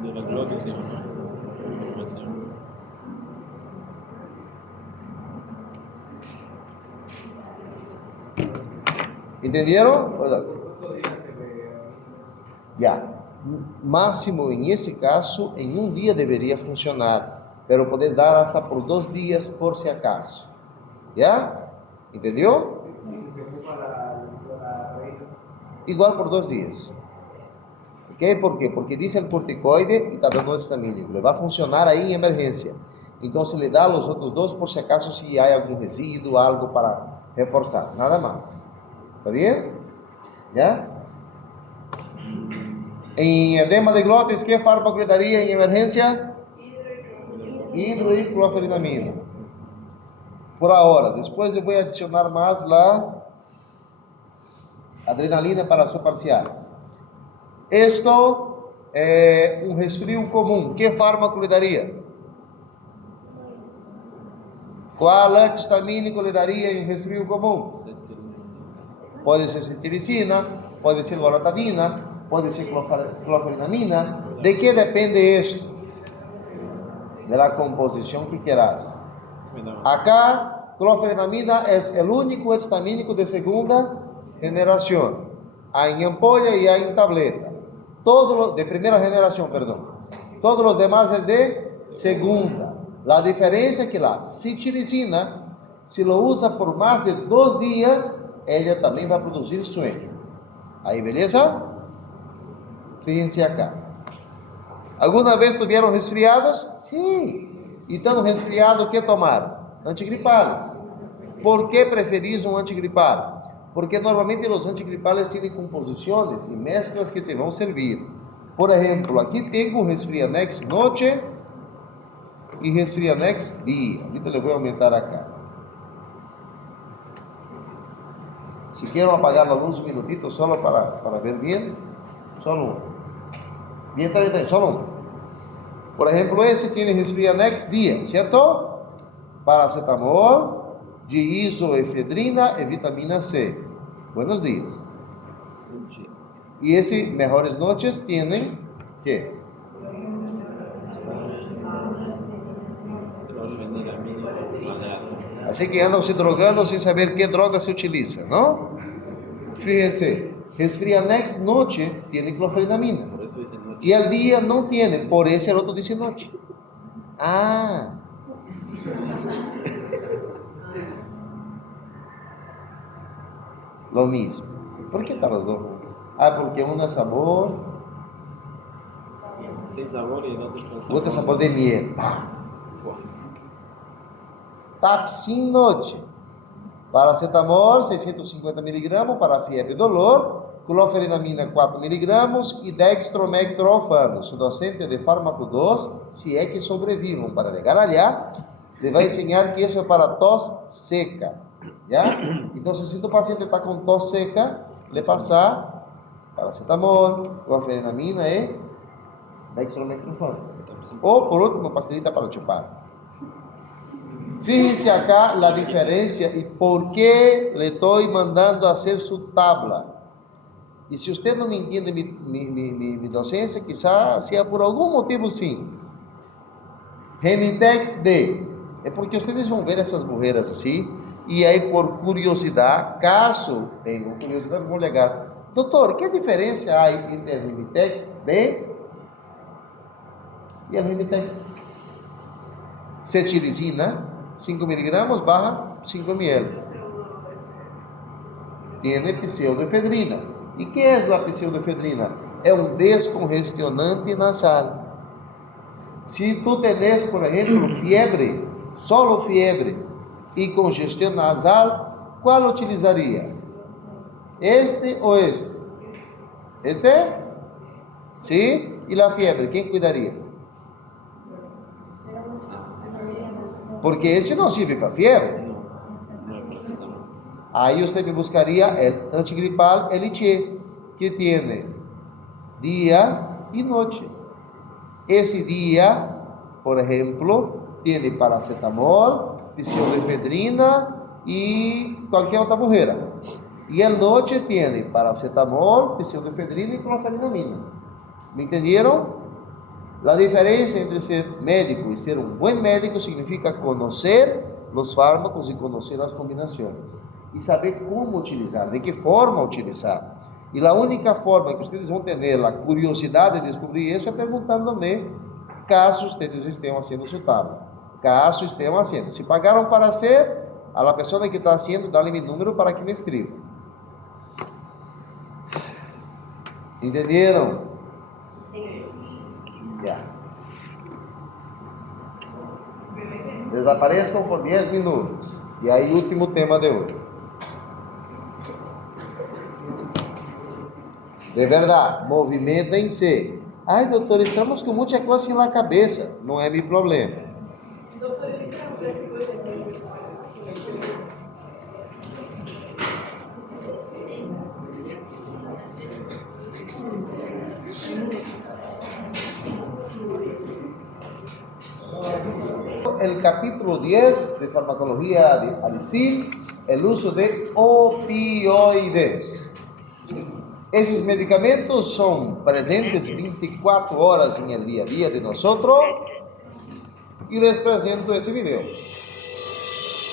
De la glotis, ¿sí o no? ¿Entendieron? Ya. Máximo en ese caso, en un día debería funcionar, pero podés dar hasta por 2 días por si acaso. ¿Ya? ¿Entendió? Igual por 2 días. ¿Ok? ¿Por qué? Porque dice el corticoide y está dando antihistamínico. Le va a funcionar ahí en emergencia. Entonces le da los otros 2 por si acaso si hay algún residuo, algo para reforzar. Nada más. ¿Está bien? ¿Ya? En edema de glotis, ¿qué fármaco le daría en emergencia? Hidroicloferinamina. Por ahora. Después le voy a adicionar más la adrenalina para su parcial. Esto es un resfrío común. ¿Qué fármaco le daría? ¿Cuál antihistamínico le daría en resfrío común? Puede ser cetirizina, puede ser loratadina, puede ser cloferinamina. ¿De qué depende esto? De la composición que quieras. Acá, cloferinamina es el único antihistamínico de segunda generación. Hay en ampolla y hay en tableta. De primera generación, perdón. Todos los demás es de segunda. La diferencia es que la cetirizina, si lo usa por más de 2 días, ella también va a producir sueño. Ahí, ¿beleza? Fíjense acá. ¿Alguna vez tuvieron resfriados? Sí. Y estando resfriados, ¿qué tomar? Antigripales. ¿Por qué preferís un antigripal? Porque normalmente los antigripales tienen composiciones y mezclas que te van a servir. Por ejemplo, aquí tengo Resfrianex noche y Resfrianex día. Ahorita le voy a aumentar acá. Si quiero apagar la luz un minutito solo para ver bien, solo uno. Bien, está bien, solo uno. Por ejemplo, ese tiene Resfrianex día, ¿cierto? Paracetamol, diizoefedrina y vitamina C. Buenos días. Y ese mejores noches tienen ¿qué? Así que andan se drogando sin saber qué droga se utiliza, ¿no? Fíjense, resfrianex noche tiene cloferinamina. Por eso dice noche. Y al día no tiene, por eso el otro dice noche. Ah. Lo mismo. ¿Por qué están los dos juntos? Ah, porque uno es sabor, Sin sabor y el otro es con sabor. otro es sabor de miel. Tapsin noche. Paracetamol 650 miligramos para fiebre y dolor. Cloferinamina 4 miligramos y dextromethorfano. Su docente de fármaco 2, si es que sobrevivan para llegar allá, le va a enseñar que eso es para tos seca. ¿Ya? Entonces, si tu paciente está con tos seca, le pasa paracetamol, cloferinamina y dextromethorfano. O por último, pastelita para chupar. Fíjense acá la diferencia y por qué le estoy mandando a hacer su tabla. Y si usted no me entiende mi docencia, quizás sea por algún motivo simples. Remitex D. É porque ustedes vão ver essas mujeres assim, e aí por curiosidade, caso tenham curiosidade, vão ligar. Doutor, que diferença há entre o Remitex D e o Remitex? Cetilizina, 5 miligramos barra 5 ml. Tiene pseudoefedrina. ¿Y qué es la pseudoefedrina? Es un descongestionante nasal. Si tú tenés, por ejemplo, fiebre, solo fiebre y congestión nasal, ¿cuál utilizaría? ¿Este o este? ¿Este? ¿Sí? ¿Y la fiebre? ¿Quién cuidaría? Porque ese no sirve para fiebre. Aí usted me buscaría el antigripal Elite, que tiene día y noche. Ese día, por ejemplo, tiene paracetamol, pseudoefedrina y cualquier otra bujera. Y en noche tiene paracetamol, pseudoefedrina y cloferinamina. ¿Me entendieron? La diferencia entre ser médico y ser un buen médico significa conocer los fármacos y conocer las combinaciones. Y saber cómo utilizar, de qué forma utilizar. Y la única forma que ustedes van a tener la curiosidad de descubrir eso es preguntándome caso ustedes estén haciendo su tabla. Caso estén haciendo. Si pagaron para hacer, a la persona que está haciendo, dale mi número para que me escriba. ¿Entendieron? Sí. Ya. Desaparezcan por 10 minutos. Y ahí último tema de hoy. De verdad, movimentense. Ay, doutor, estamos com muita coisa na cabeça. Não é meu problema. El capítulo 10 de farmacología de Alistil, el uso de opioides. Esos medicamentos son presentes 24 horas en el día a día de nosotros y les presento ese video.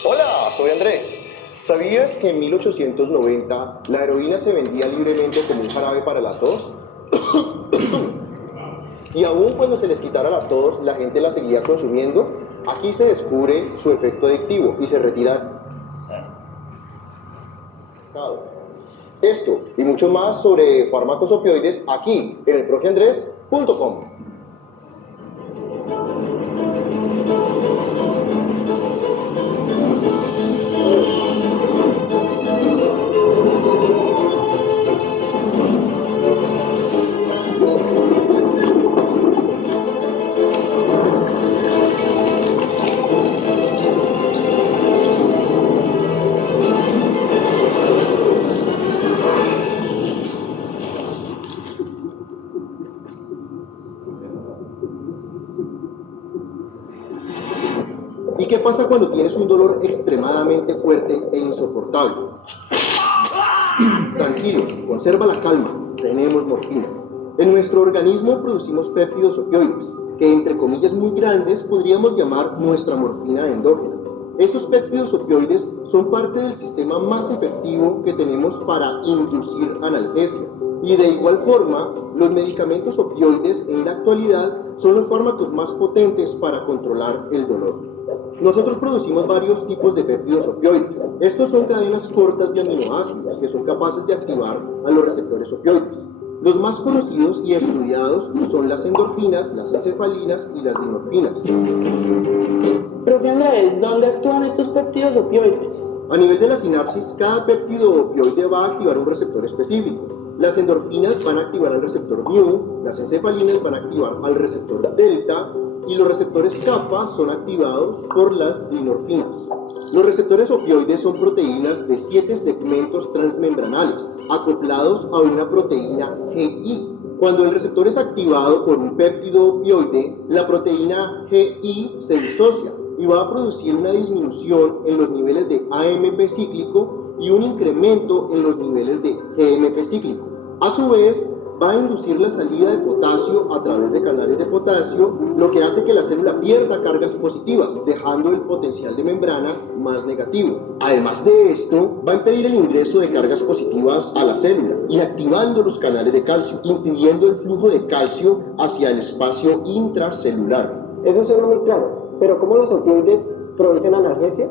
Hola, soy Andrés. ¿Sabías que en 1890 la heroína se vendía libremente como un jarabe para la tos? Y aún cuando se les quitara la tos, la gente la seguía consumiendo. Aquí se descubre su efecto adictivo y se retira. Esto y mucho más sobre fármacos opioides aquí en elprofiandres.com. ¿Y qué pasa cuando tienes un dolor extremadamente fuerte e insoportable? Tranquilo, conserva la calma, tenemos morfina. En nuestro organismo producimos péptidos opioides, que entre comillas muy grandes podríamos llamar nuestra morfina endógena. Estos péptidos opioides son parte del sistema más efectivo que tenemos para inducir analgesia. Y de igual forma, los medicamentos opioides en la actualidad son los fármacos más potentes para controlar el dolor. Nosotros producimos varios tipos de péptidos opioides. Estos son cadenas cortas de aminoácidos que son capaces de activar a los receptores opioides. Los más conocidos y estudiados son las endorfinas, las encefalinas y las dinorfinas. Profe Andrés, ¿dónde actúan estos péptidos opioides? A nivel de la sinapsis, cada péptido opioide va a activar un receptor específico. Las endorfinas van a activar al receptor mu, las encefalinas van a activar al receptor delta y los receptores kappa son activados por las dinorfinas. Los receptores opioides son proteínas de 7 segmentos transmembranales acoplados a una proteína GI. Cuando el receptor es activado por un péptido opioide, la proteína GI se disocia y va a producir una disminución en los niveles de AMP cíclico y un incremento en los niveles de GMP cíclico. A su vez, va a inducir la salida de potasio a través de canales de potasio, lo que hace que la célula pierda cargas positivas, dejando el potencial de membrana más negativo. Además de esto, va a impedir el ingreso de cargas positivas a la célula, inactivando los canales de calcio, impidiendo el flujo de calcio hacia el espacio intracelular. Eso suena muy claro, pero ¿cómo los opioides producen analgesia?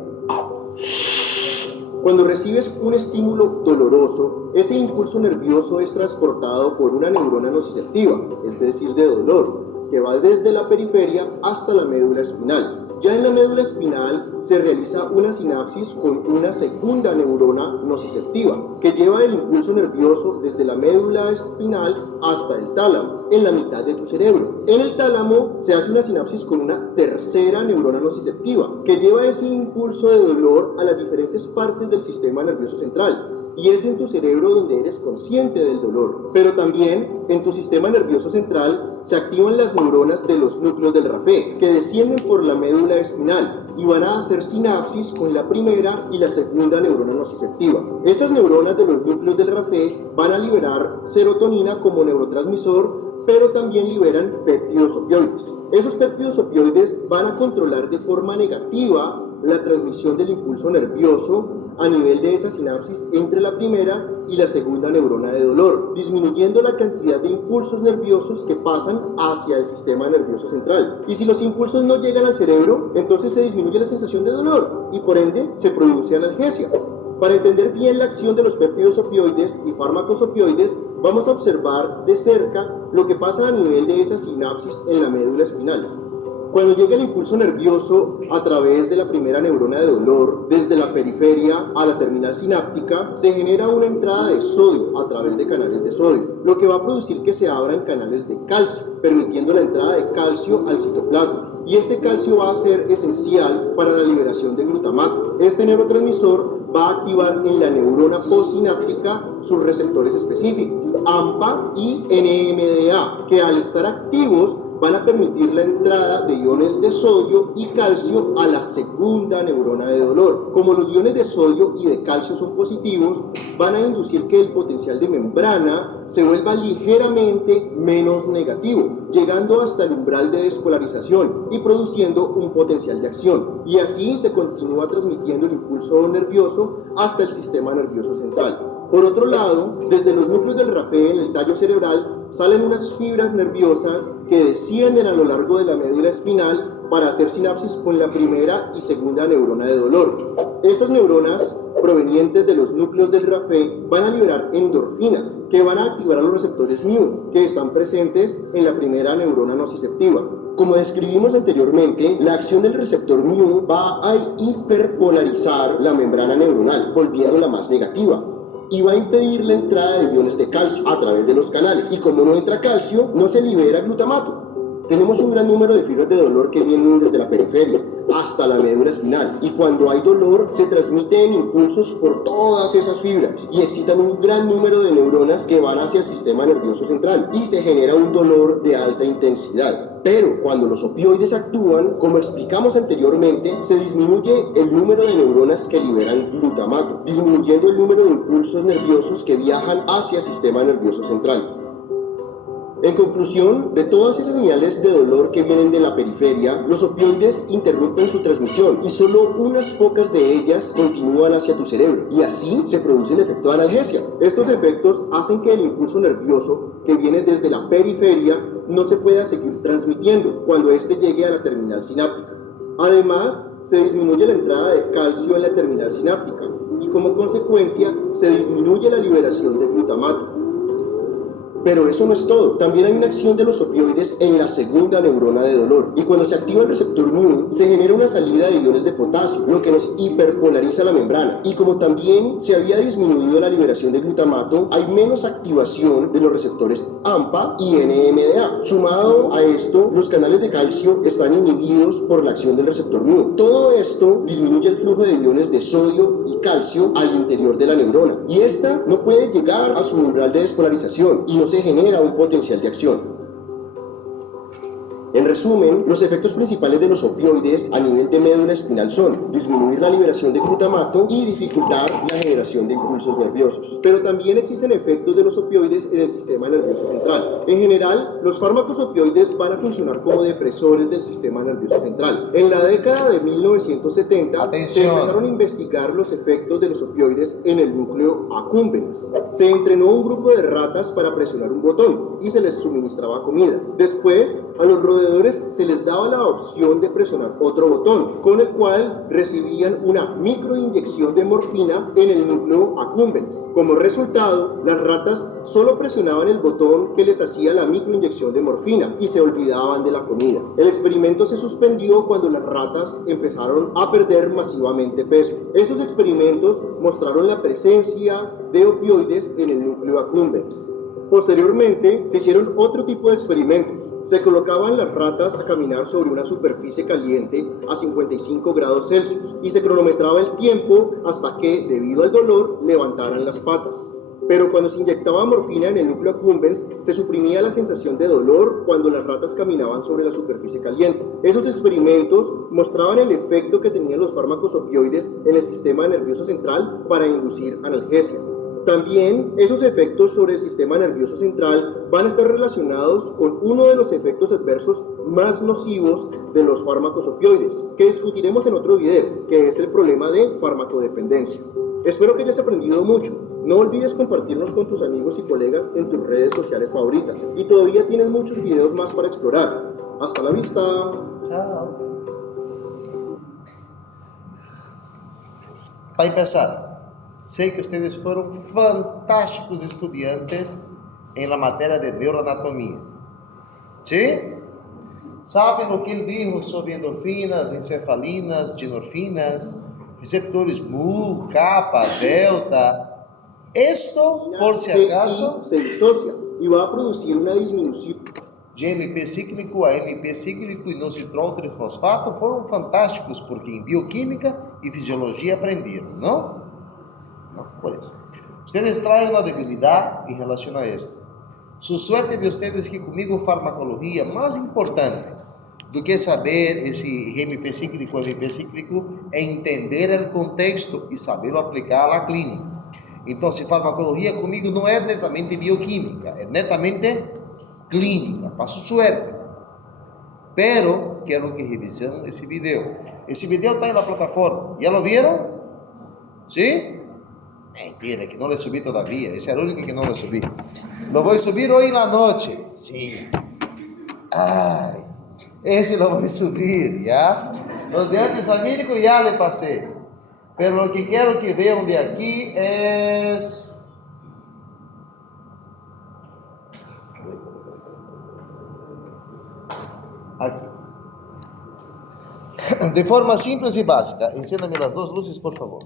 Cuando recibes un estímulo doloroso, ese impulso nervioso es transportado por una neurona nociceptiva, es decir, de dolor, que va desde la periferia hasta la médula espinal. Ya en la médula espinal se realiza una sinapsis con una segunda neurona nociceptiva, que lleva el impulso nervioso desde la médula espinal hasta el tálamo, en la mitad de tu cerebro. En el tálamo se hace una sinapsis con una tercera neurona nociceptiva, que lleva ese impulso de dolor a las diferentes partes del sistema nervioso central. Y es en tu cerebro donde eres consciente del dolor. Pero también en tu sistema nervioso central se activan las neuronas de los núcleos del Raphe, que descienden por la médula espinal y van a hacer sinapsis con la primera y la segunda neurona nociceptiva. Esas neuronas de los núcleos del Raphe van a liberar serotonina como neurotransmisor, pero también liberan péptidos opioides. Esos péptidos opioides van a controlar de forma negativa la transmisión del impulso nervioso a nivel de esa sinapsis entre la primera y la segunda neurona de dolor, disminuyendo la cantidad de impulsos nerviosos que pasan hacia el sistema nervioso central. Y si los impulsos no llegan al cerebro, entonces se disminuye la sensación de dolor y por ende se produce analgesia. Para entender bien la acción de los péptidos opioides y fármacos opioides, vamos a observar de cerca lo que pasa a nivel de esa sinapsis en la médula espinal. Cuando llega el impulso nervioso a través de la primera neurona de dolor, desde la periferia a la terminal sináptica, se genera una entrada de sodio a través de canales de sodio, lo que va a producir que se abran canales de calcio, permitiendo la entrada de calcio al citoplasma. Y este calcio va a ser esencial para la liberación de glutamato. Este neurotransmisor va a activar en la neurona postsináptica sus receptores específicos, AMPA y NMDA, que al estar activos van a permitir la entrada de iones de sodio y calcio a la segunda neurona de dolor. Como los iones de sodio y de calcio son positivos, van a inducir que el potencial de membrana se vuelva ligeramente menos negativo, llegando hasta el umbral de despolarización y produciendo un potencial de acción. Y así se continúa transmitiendo el impulso nervioso hasta el sistema nervioso central. Por otro lado, desde los núcleos del Raphe en el tallo cerebral salen unas fibras nerviosas que descienden a lo largo de la médula espinal para hacer sinapsis con la primera y segunda neurona de dolor. Estas neuronas provenientes de los núcleos del Raphe van a liberar endorfinas que van a activar a los receptores mu que están presentes en la primera neurona nociceptiva. Como describimos anteriormente, la acción del receptor mu va a hiperpolarizar la membrana neuronal, volviéndola más negativa, y va a impedir la entrada de iones de calcio a través de los canales. Y como no entra calcio, no se libera glutamato. Tenemos un gran número de fibras de dolor que vienen desde la periferia hasta la médula espinal, y cuando hay dolor se transmiten impulsos por todas esas fibras y excitan un gran número de neuronas que van hacia el sistema nervioso central y se genera un dolor de alta intensidad. Pero cuando los opioides actúan, como explicamos anteriormente, se disminuye el número de neuronas que liberan glutamato, disminuyendo el número de impulsos nerviosos que viajan hacia el sistema nervioso central. En conclusión, de todas esas señales de dolor que vienen de la periferia, los opioides interrumpen su transmisión y solo unas pocas de ellas continúan hacia tu cerebro, y así se produce el efecto de analgesia. Estos efectos hacen que el impulso nervioso que viene desde la periferia no se pueda seguir transmitiendo cuando éste llegue a la terminal sináptica. Además, se disminuye la entrada de calcio en la terminal sináptica y como consecuencia se disminuye la liberación de glutamato. Pero eso no es todo, también hay una acción de los opioides en la segunda neurona de dolor, y cuando se activa el receptor mu, se genera una salida de iones de potasio, lo que nos hiperpolariza la membrana, y como también se había disminuido la liberación de glutamato, hay menos activación de los receptores AMPA y NMDA. Sumado a esto, los canales de calcio están inhibidos por la acción del receptor mu. Todo esto disminuye el flujo de iones de sodio y calcio al interior de la neurona, y esta no puede llegar a su umbral de despolarización, y no se genera un potencial de acción. En resumen, los efectos principales de los opioides a nivel de médula espinal son disminuir la liberación de glutamato y dificultar la generación de impulsos nerviosos. Pero también existen efectos de los opioides en el sistema nervioso central. En general, los fármacos opioides van a funcionar como depresores del sistema nervioso central. En la década de 1970, se empezaron a investigar los efectos de los opioides en el núcleo accumbens. Se entrenó un grupo de ratas para presionar un botón y se les suministraba comida. Después, a los roedores se les daba la opción de presionar otro botón, con el cual recibían una microinyección de morfina en el núcleo accumbens. Como resultado, las ratas solo presionaban el botón que les hacía la microinyección de morfina y se olvidaban de la comida. El experimento se suspendió cuando las ratas empezaron a perder masivamente peso. Estos experimentos mostraron la presencia de opioides en el núcleo accumbens. Posteriormente, se hicieron otro tipo de experimentos. Se colocaban las ratas a caminar sobre una superficie caliente a 55 grados Celsius y se cronometraba el tiempo hasta que, debido al dolor, levantaran las patas. Pero cuando se inyectaba morfina en el núcleo accumbens, se suprimía la sensación de dolor cuando las ratas caminaban sobre la superficie caliente. Esos experimentos mostraban el efecto que tenían los fármacos opioides en el sistema nervioso central para inducir analgesia. También esos efectos sobre el sistema nervioso central van a estar relacionados con uno de los efectos adversos más nocivos de los fármacos opioides, que discutiremos en otro video, que es el problema de farmacodependencia. Espero que hayas aprendido mucho. No olvides compartirnos con tus amigos y colegas en tus redes sociales favoritas. Y todavía tienes muchos videos más para explorar. Hasta la vista. Chao. Para empezar, sei que ustedes fueron fantásticos estudiantes en la materia de neuroanatomía. ¿Sí? ¿Saben lo que él dijo sobre endorfinas, encefalinas, dinorfinas, receptores mu, kappa, delta? Esto, por si acaso, se disocia y va a producir una disminución de AMP cíclico a AMP cíclico e inositol trifosfato foram fantásticos porque em bioquímica e fisiologia aprenderam, não? No, por eso. Ustedes traen una debilidad en relación a esto. Su suerte de ustedes que conmigo farmacología más importante do que saber esse GMP cíclico, MP cíclico, é entender el contexto e saberlo aplicar a la clínica. Então, farmacología comigo não é netamente bioquímica, é netamente clínica, para su suerte. Pero quero que revisen esse video. Esse video está na plataforma. ¿Ya lo vieron? ¿Sí? Mentira, que no lo subí todavía. Ese es el único que no lo subí. Lo voy a subir hoy en la noche. Sí. Ay, ese lo voy a subir, ¿ya? Los de antihistamínico ya le pasé. Pero lo que quiero que vean de aquí es... Aquí. De forma simples y básica. Enciéndame las dos luces, por favor.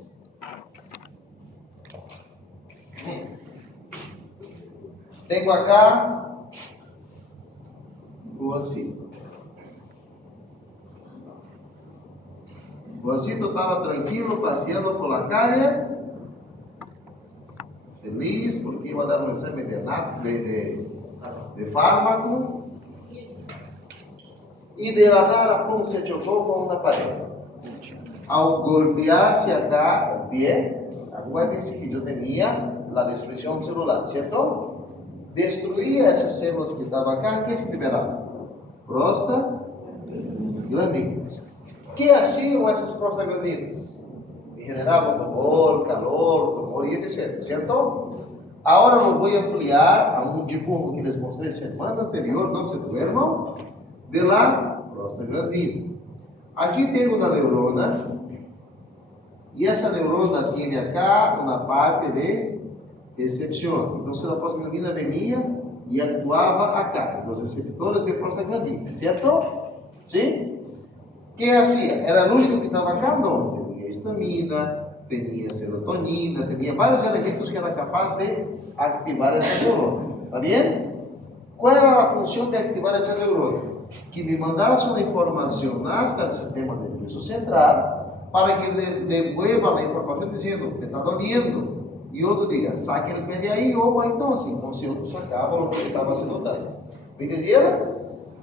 Tengo acá Juancito. Juancito estaba tranquilo paseando por la calle, feliz porque iba a dar un examen de fármaco, y de la nada, pum, se chocó con una pared. Al golpearse acá el pie, acuérdense que yo tenía la destrucción celular, ¿cierto? destruía esas células que estaban acá, ¿qué se liberaba? Prostaglandinas. ¿Qué hacían esas prostaglandinas? Generaban dolor, calor, tumor y etc. ¿Cierto? Ahora lo voy a ampliar a un dibujo que les mostré semana anterior, no se duerman, de la prostaglandina. Aquí tengo una neurona y esa neurona tiene acá una parte de recepción. Entonces la prostaglandina venía y actuaba acá, los receptores de prostaglandina, ¿cierto? ¿Sí? ¿Qué hacía? ¿Era el único que estaba acá? No, tenía histamina, tenía serotonina, tenía varios elementos que eran capaces de activar esa neurona. ¿Está bien? ¿Cuál era la función de activar esa neurona? Que me mandase una información hasta el sistema nervioso central para que le devuelva la información diciendo que te está doliendo. Y otro diga, saque el pé de ahí, opa, entonces otro sacaba lo que le estaba haciendo daño. ¿Me entendieron?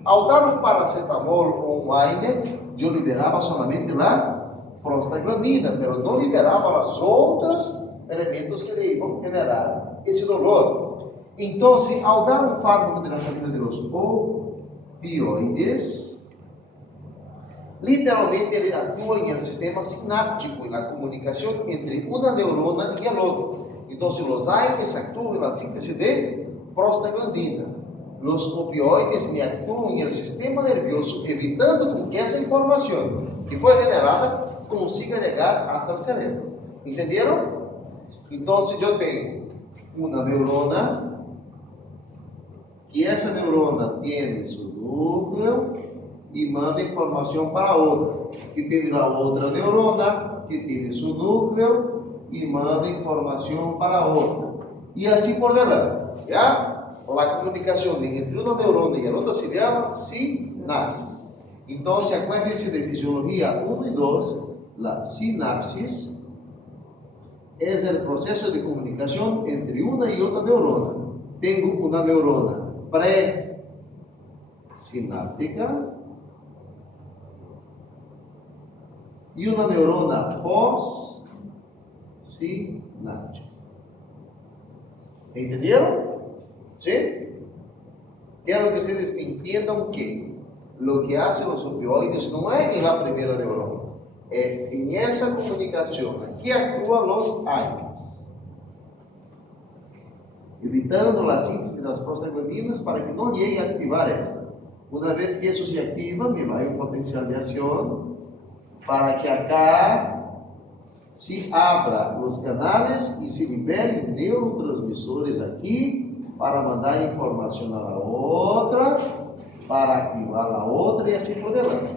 Al dar un paracetamol o un aire, yo liberaba solamente la prostaglandina, pero no liberaba los otros elementos que le iban a generar ese dolor. Entonces, al dar un fármaco de la familia de los opioides, literalmente ele atua en el sistema sináptico, en la comunicación entre una neurona y el otro. Entonces, los aires actúan en la síntesis de prostaglandina. Los opioides me actúan en el sistema nervioso, evitando que esa información que fue generada consiga llegar hasta el cerebro. ¿Entendieron? Entonces, yo tengo una neurona, que esa neurona tiene su núcleo y manda información para otra, que tiene la otra neurona, que tiene su núcleo y manda información para otra. Y así por delante, ¿ya? La comunicación entre una neurona y el otro se llama sinapsis. Entonces, acuérdense de fisiología 1 y 2, la sinapsis es el proceso de comunicación entre una y otra neurona. Tengo una neurona presináptica y una neurona postsináptica. ¿Entendieron? ¿Sí? Quiero que ustedes entiendan que lo que hacen los opioides no es en la primera neurona, es en esa comunicación. Aquí actúan los AINES, evitando la síntesis de las prostaglandinas para que no llegue a activar esta. Una vez que eso se activa, me va a un potencial de acción para que acá se abra los canales y se liberen neurotransmisores aquí para mandar información a la otra, para activar la otra y así por delante.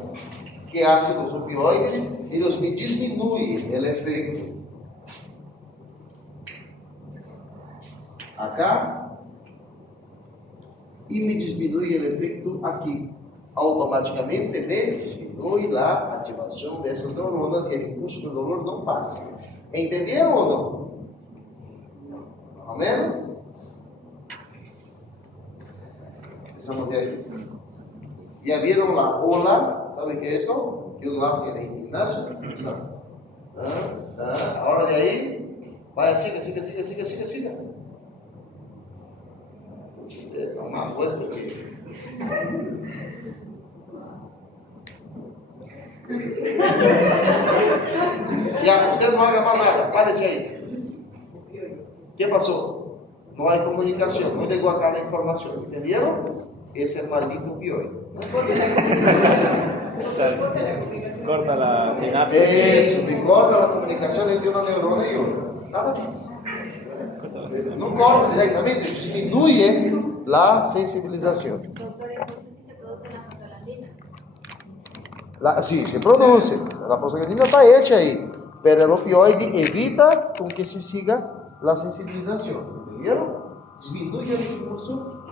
¿Qué hacen los opioides? Ellos me disminuyen el efecto acá y me disminuye el efecto aquí. Automáticamente me disminuye la activación de esas neuronas y el impulso del dolor no pasa. ¿Entendieron o no? Amén. Empezamos de ahí. ¿Ya vieron la ola? ¿Saben qué es eso? Que uno hace en el gimnasio. Ahora de ahí, vaya, siga. Ustedes están más fuertes que ya, usted no haga más nada, párese ahí. ¿Qué pasó? No hay comunicación, no llegó acá la información. ¿Entendieron? Es el maldito opioide. Corta la sinapsis. Eso, me corta la comunicación entre una neurona y otra. Nada más. No corta directamente, disminuye la sensibilización. Doctor, entonces sí se produce la prostaglandina. Sí, se produce. La prostaglandina está hecha ahí, pero el opioide evita con que se siga la sensibilización. ¿Entendieron? Disminuye el impulso,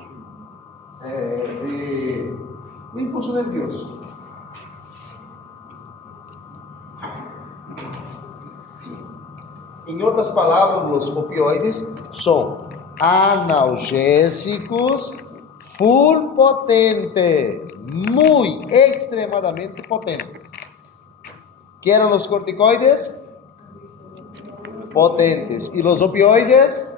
el impulso nervioso. En otras palabras, los opioides son analgésicos full potentes, muy extremadamente potentes. ¿Qué eran los corticoides? Potentes. ¿Y los opioides?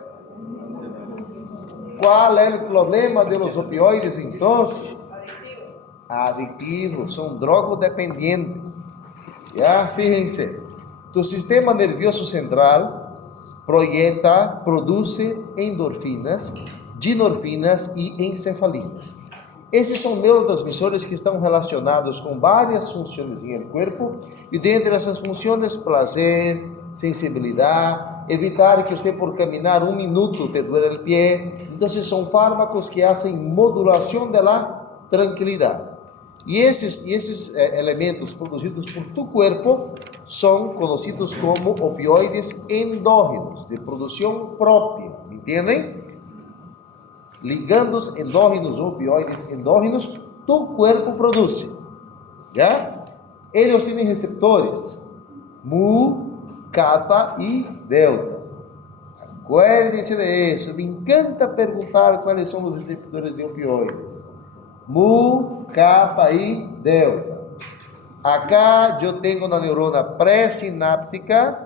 ¿Cuál es el problema de los opioides entonces? Adictivos, son drogodependientes. Ya, fíjense, tu sistema nervioso central produce endorfinas, dinorfinas y encefalinas. Esses são neurotransmissores que estão relacionados com várias funções em el cuerpo, e dentre essas funções, prazer, sensibilidade, evitar que você por caminhar 1 minuto te duele el pie. Então, são fármacos que fazem modulação da tranquilidade. E esses elementos produzidos por tu corpo são conhecidos como opioides endógenos, de produção própria, entendem? Ligandos endógenos, opioides endógenos, tu corpo produz. ¿Ya? Eles têm receptores mu, kappa e delta. Acuérdense de isso. Me encanta perguntar quais são os receptores de opioides. Mu, kappa e delta. Acá eu tenho uma neurona pré-sináptica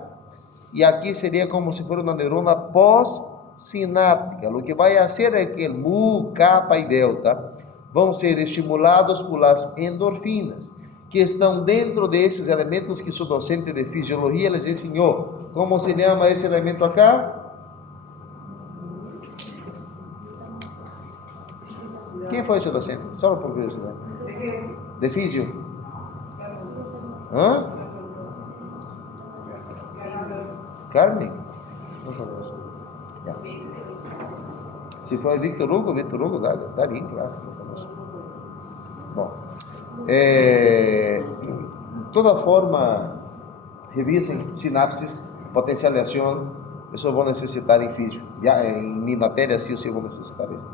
e aqui seria como se fosse uma neurona pós-sináptica. O que vai fazer é que o mu, kappa e delta vão ser estimulados por as endorfinas, que estão dentro desses elementos que o docente de fisiologia les ensinou. Como se chama esse elemento acá? Quem foi esse docente? Só por curiosidade. De físio? Hã? Carmen? Não conheço. Se for Victor Hugo, está bem clássico. Não conheço. Bom, de toda forma, revisem sinapses, potencialização. Isso eu vou necessitar em físico. Em minha matéria, sim, eu vou necessitar isso.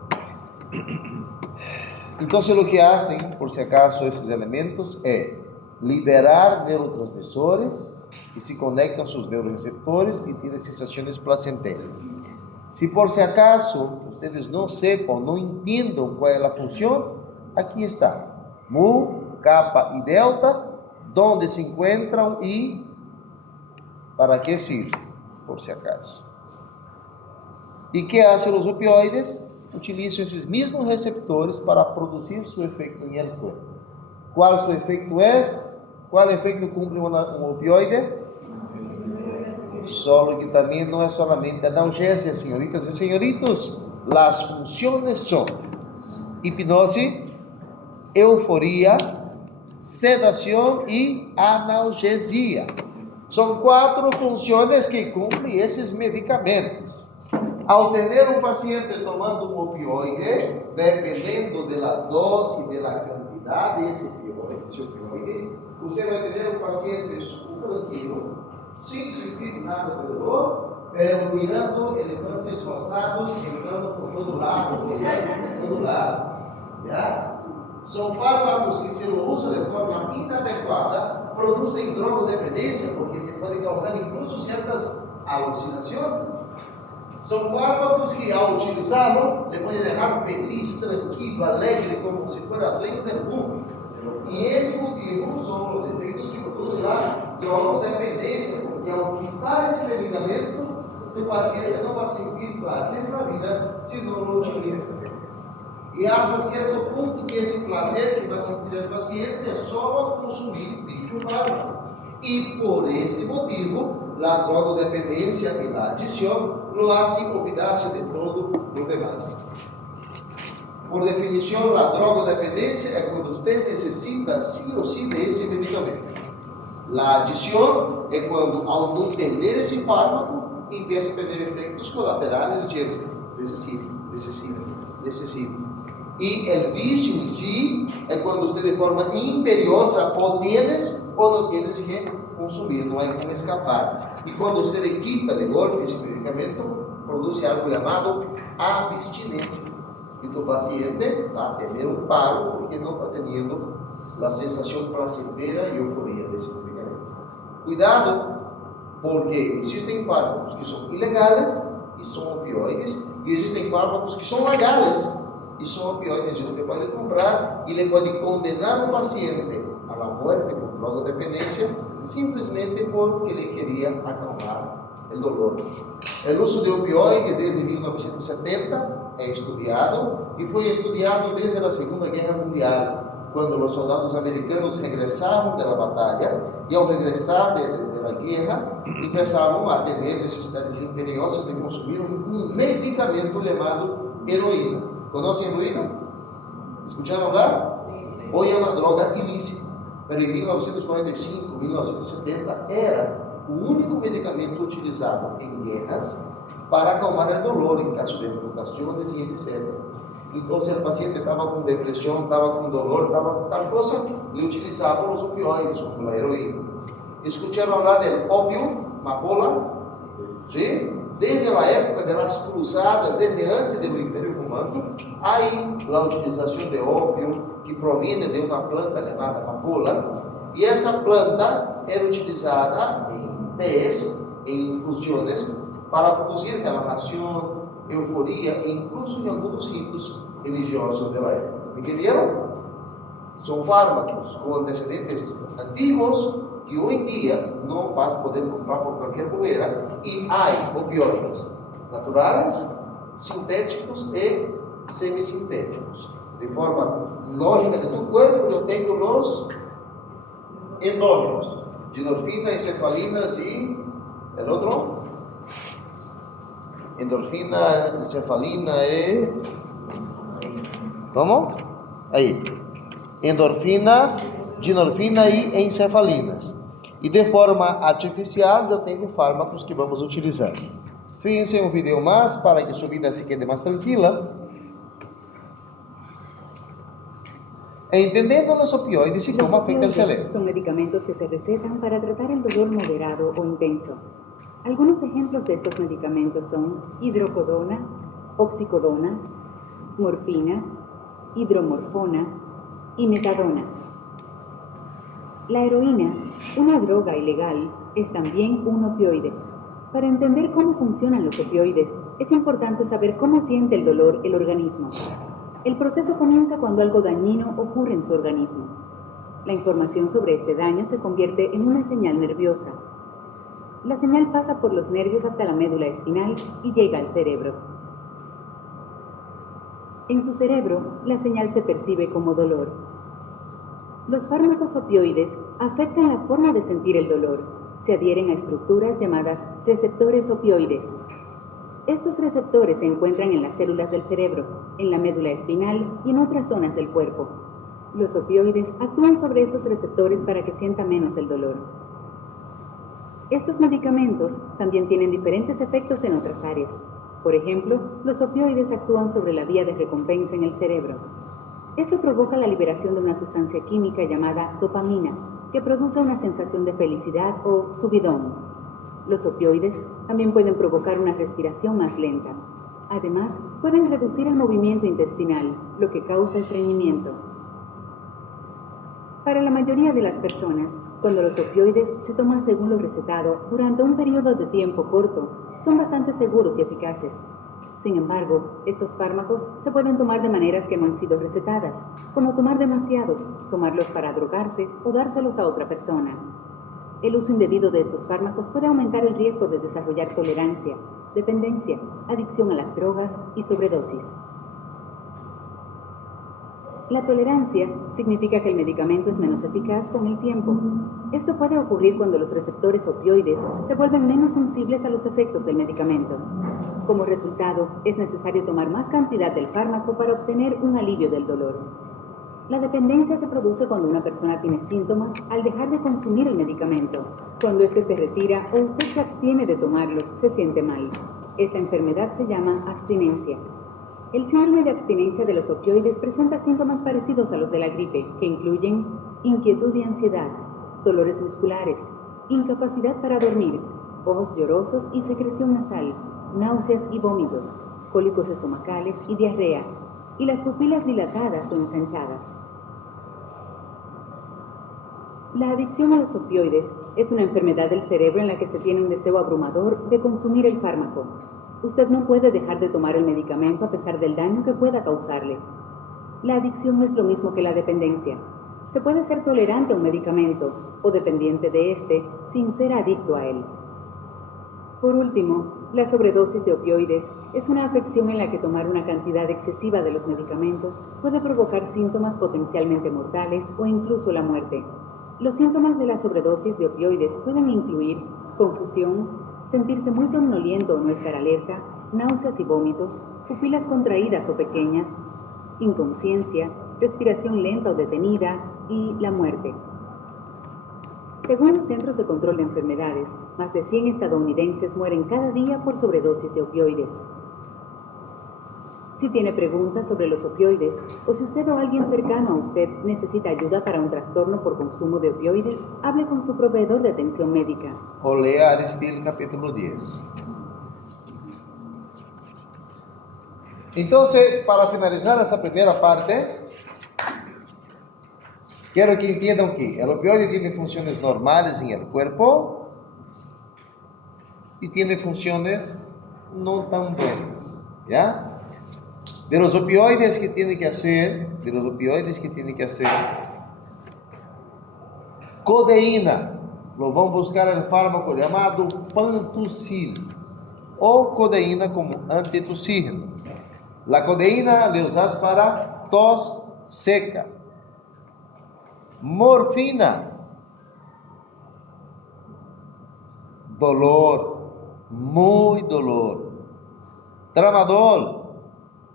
Então, o que fazem, por si acaso, esses elementos é liberar neurotransmissores que se conectam a seus neuroreceptores e têm sensações placenteras. Se por si acaso vocês não sepam, não entendam qual é a função, aqui está: mu, kappa e delta, onde se encontram e para que servem, por si acaso. E que fazem os opioides? Utilizam esses mesmos receptores para produzir seu efeito em el corpo. Qual seu efeito é? Qual efeito cumpre um opioide? Solo que também não é solamente analgesia, senhoritas e senhoritos. As funções são hipnose, euforia, sedação e analgesia. São 4 funções que cumprem esses medicamentos. Ao ter paciente tomando opioide, dependendo da dose, da quantidade desse opioide, você vai ter paciente super tranquilo, sem sentir nada de dor, pero mirando elefantes rosados entrando por todo lado, ¿ya? São fármacos que, se lo usa de forma inadequada, produzem drogodependência, porque pode causar incluso certas alucinações. São fármacos que, ao utilizá-lo, le podem deixar feliz, tranquilo, alegre, como se fosse dueño do mundo. E esse motivo são os efeitos que produzem a drogodependência, porque ao quitar esse medicamento, o paciente não vai sentir prazer na vida se não o utiliza. E há certo ponto que esse prazer que vai sentir o paciente é só ao consumir dicho fármaco. E por esse motivo, a drogodependência e a adição lo hacen olvidarse de todo lo demás. Por definição, a drogodependência é quando você necessita sí ou sí de esse medicamento. A adição é quando, ao não ter esse fármaco, empieza a ter efeitos colaterais de necessita. E o vício em si é quando você, de forma imperiosa, ou tienes ou não tienes que consumir, não há como escapar. E quando você quita de golpe esse medicamento, produz algo chamado abstinência. E o paciente vai ter um paro porque não está tendo a sensação placentera e euforia desse medicamento. Cuidado, porque existem fármacos que são ilegais e são opioides, e existem fármacos que são legais e são opioides, e você pode comprar e ele pode condenar o paciente à morte por drogodependência simplesmente porque ele queria acalmar o dolor. O uso de opioide desde 1970 estudiado y fue estudiado desde la Segunda Guerra Mundial, cuando los soldados americanos regresaron de la batalla y al regresar de la guerra empezaron a tener necesidades imperiosas de consumir un medicamento llamado heroína. ¿Conocen heroína? ¿Escucharon hablar? Hoy es una droga ilícita, pero en 1945, 1970 era o único medicamento utilizado en guerras para acalmar el dolor en caso de amputaciones y etc. Entonces el paciente estaba con depresión, estaba con dolor, estaba tal cosa, le utilizaban los opioides, como la heroína. ¿Escucharon hablar del opio, amapola? ¿Sí? Desde la época de las cruzadas, desde antes del Imperio Romano, hay la utilización de opio que proviene de una planta llamada amapola, y esa planta era utilizada en tés, en infusiones, para producir relajación, euforia e incluso en algunos ritos religiosos de la época. ¿Entendieron? Son fármacos con antecedentes antiguos que hoy en día no vas a poder comprar por cualquier lugar, y hay opioides naturales, sintéticos y semisintéticos. De forma lógica de tu cuerpo, yo tengo los endógenos, dinorfina, encefalinas y el otro, endorfina, encefalina y... ¿Cómo? Ahí. Endorfina, dinorfina y encefalinas. E de forma artificial, eu tenho fármacos que vamos utilizar. Fíjense um vídeo mais para que sua vida se quede mais tranquila. Entendiendo los opioides y cómo afecta el cerebro. Son medicamentos que se recetan para tratar el dolor moderado o intenso. Algunos ejemplos de estos medicamentos son hidrocodona, oxicodona, morfina, hidromorfona y metadona. La heroína, una droga ilegal, es también un opioide. Para entender cómo funcionan los opioides, es importante saber cómo siente el dolor el organismo. El proceso comienza cuando algo dañino ocurre en su organismo. La información sobre este daño se convierte en una señal nerviosa. La señal pasa por los nervios hasta la médula espinal y llega al cerebro. En su cerebro, la señal se percibe como dolor. Los fármacos opioides afectan la forma de sentir el dolor. Se adhieren a estructuras llamadas receptores opioides. Estos receptores se encuentran en las células del cerebro, en la médula espinal y en otras zonas del cuerpo. Los opioides actúan sobre estos receptores para que sienta menos el dolor. Estos medicamentos también tienen diferentes efectos en otras áreas. Por ejemplo, los opioides actúan sobre la vía de recompensa en el cerebro. Esto provoca la liberación de una sustancia química llamada dopamina, que produce una sensación de felicidad o subidón. Los opioides también pueden provocar una respiración más lenta. Además, pueden reducir el movimiento intestinal, lo que causa estreñimiento. Para la mayoría de las personas, cuando los opioides se toman según lo recetado durante un periodo de tiempo corto, son bastante seguros y eficaces. Sin embargo, estos fármacos se pueden tomar de maneras que no han sido recetadas, como tomar demasiados, tomarlos para drogarse o dárselos a otra persona. El uso indebido de estos fármacos puede aumentar el riesgo de desarrollar tolerancia, dependencia, adicción a las drogas y sobredosis. La tolerancia significa que el medicamento es menos eficaz con el tiempo. Esto puede ocurrir cuando los receptores opioides se vuelven menos sensibles a los efectos del medicamento. Como resultado, es necesario tomar más cantidad del fármaco para obtener un alivio del dolor. La dependencia se produce cuando una persona tiene síntomas al dejar de consumir el medicamento. Cuando este se retira o usted se abstiene de tomarlo, se siente mal. Esta enfermedad se llama abstinencia. El síndrome de abstinencia de los opioides presenta síntomas parecidos a los de la gripe, que incluyen inquietud y ansiedad, dolores musculares, incapacidad para dormir, ojos llorosos y secreción nasal, náuseas y vómitos, cólicos estomacales y diarrea, y las pupilas dilatadas o ensanchadas. La adicción a los opioides es una enfermedad del cerebro en la que se tiene un deseo abrumador de consumir el fármaco. Usted no puede dejar de tomar el medicamento a pesar del daño que pueda causarle. La adicción no es lo mismo que la dependencia. Se puede ser tolerante a un medicamento o dependiente de este sin ser adicto a él. Por último, la sobredosis de opioides es una afección en la que tomar una cantidad excesiva de los medicamentos puede provocar síntomas potencialmente mortales o incluso la muerte. Los síntomas de la sobredosis de opioides pueden incluir confusión, sentirse muy somnoliento o no estar alerta, náuseas y vómitos, pupilas contraídas o pequeñas, inconsciencia, respiración lenta o detenida y la muerte. Según los Centros de Control de Enfermedades, más de 100 estadounidenses mueren cada día por sobredosis de opioides. Si tiene preguntas sobre los opioides o si usted o alguien cercano a usted necesita ayuda para un trastorno por consumo de opioides, hable con su proveedor de atención médica. O lea Aristide capítulo 10. Entonces, para finalizar esa primera parte, quiero que entiendan que el opioide tiene funciones normales en el cuerpo y tiene funciones no tan buenas, ¿ya? De los opioides que tiene que hacer, codeína, lo van a buscar el fármaco llamado Pantusil o codeína como antitussígeno. La codeína la usas para tos seca. Morfina, dolor, muy dolor. Tramadol,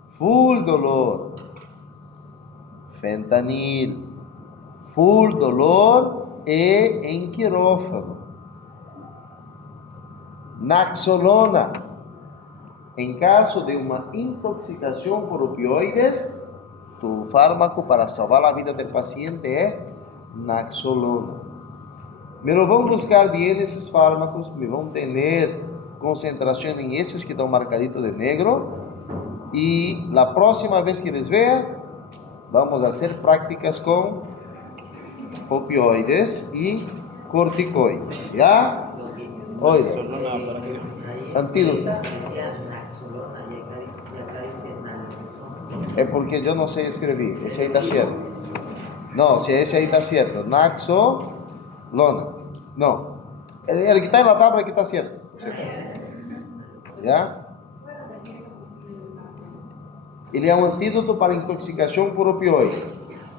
full dolor. Fentanil, full dolor e en quirófano. Naxolona, en caso de una intoxicación por opioides, tu fármaco para salvar la vida del paciente es Naxolona. Me lo van a buscar bien esos fármacos, me van a tener concentración en esos que están marcaditos de negro, y la próxima vez que les vea, vamos a hacer prácticas con opioides y corticoides, ¿ya? Oiga, antídoto. Es porque yo no sé escribir, ese ahí está cierto. No, si ese ahí está cierto, Naxolona. No, el que está en la tabla aquí está cierto. ¿Ya? Ele é um antídoto para intoxicação por opioide.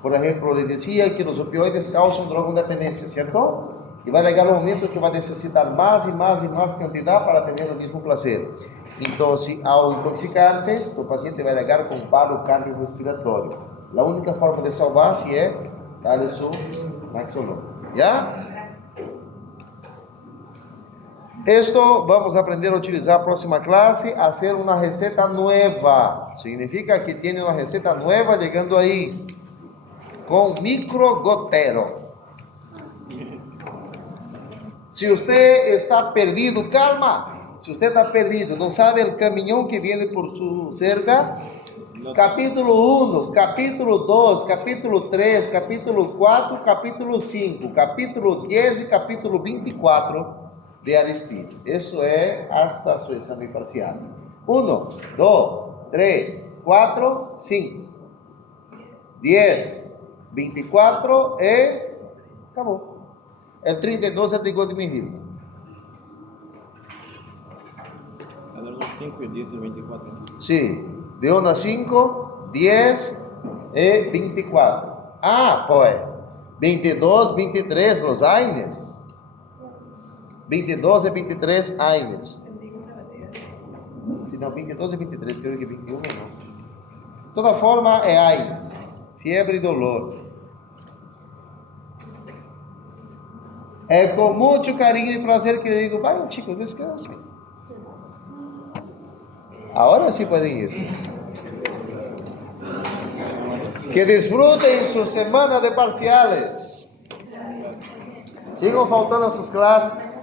Por exemplo, ele dizia que os opioides causam drogodependência, certo? E vai chegar um momento que vai necessitar mais e mais e mais quantidade para ter o mesmo prazer. Então, ao intoxicar-se, o paciente vai chegar com paro cardiorrespiratório. A única forma de salvar-se é dar su Naxolona. ¿Ya? Esto vamos a aprender a utilizar la próxima clase, hacer una receta nueva. Significa que tiene una receta nueva llegando ahí, con microgotero. Si usted está perdido, calma. Si usted está perdido, no sabe el camión que viene por su cerca, capítulo 1, capítulo 2, capítulo 3, capítulo 4, capítulo 5, capítulo 10 y capítulo 24 de Aristide. Eso es hasta su examen parcial. 1, 2, 3, 4, 5, 10, 24 y acabó. El 32 se ligó de mi vida. 5, 10 y 24. Sí, de 1 a 5, 10 y 24. Ah, pues, 22, 23 los años. 22 y 23 años. Si no, 22 y 23, creo que 21 no. De toda forma, es años. Fiebre y dolor. Es con mucho cariño y placer que le digo, vaya chicos, descansen. Ahora sí pueden irse. Que disfruten su semana de parciales. Sigan faltando a sus clases.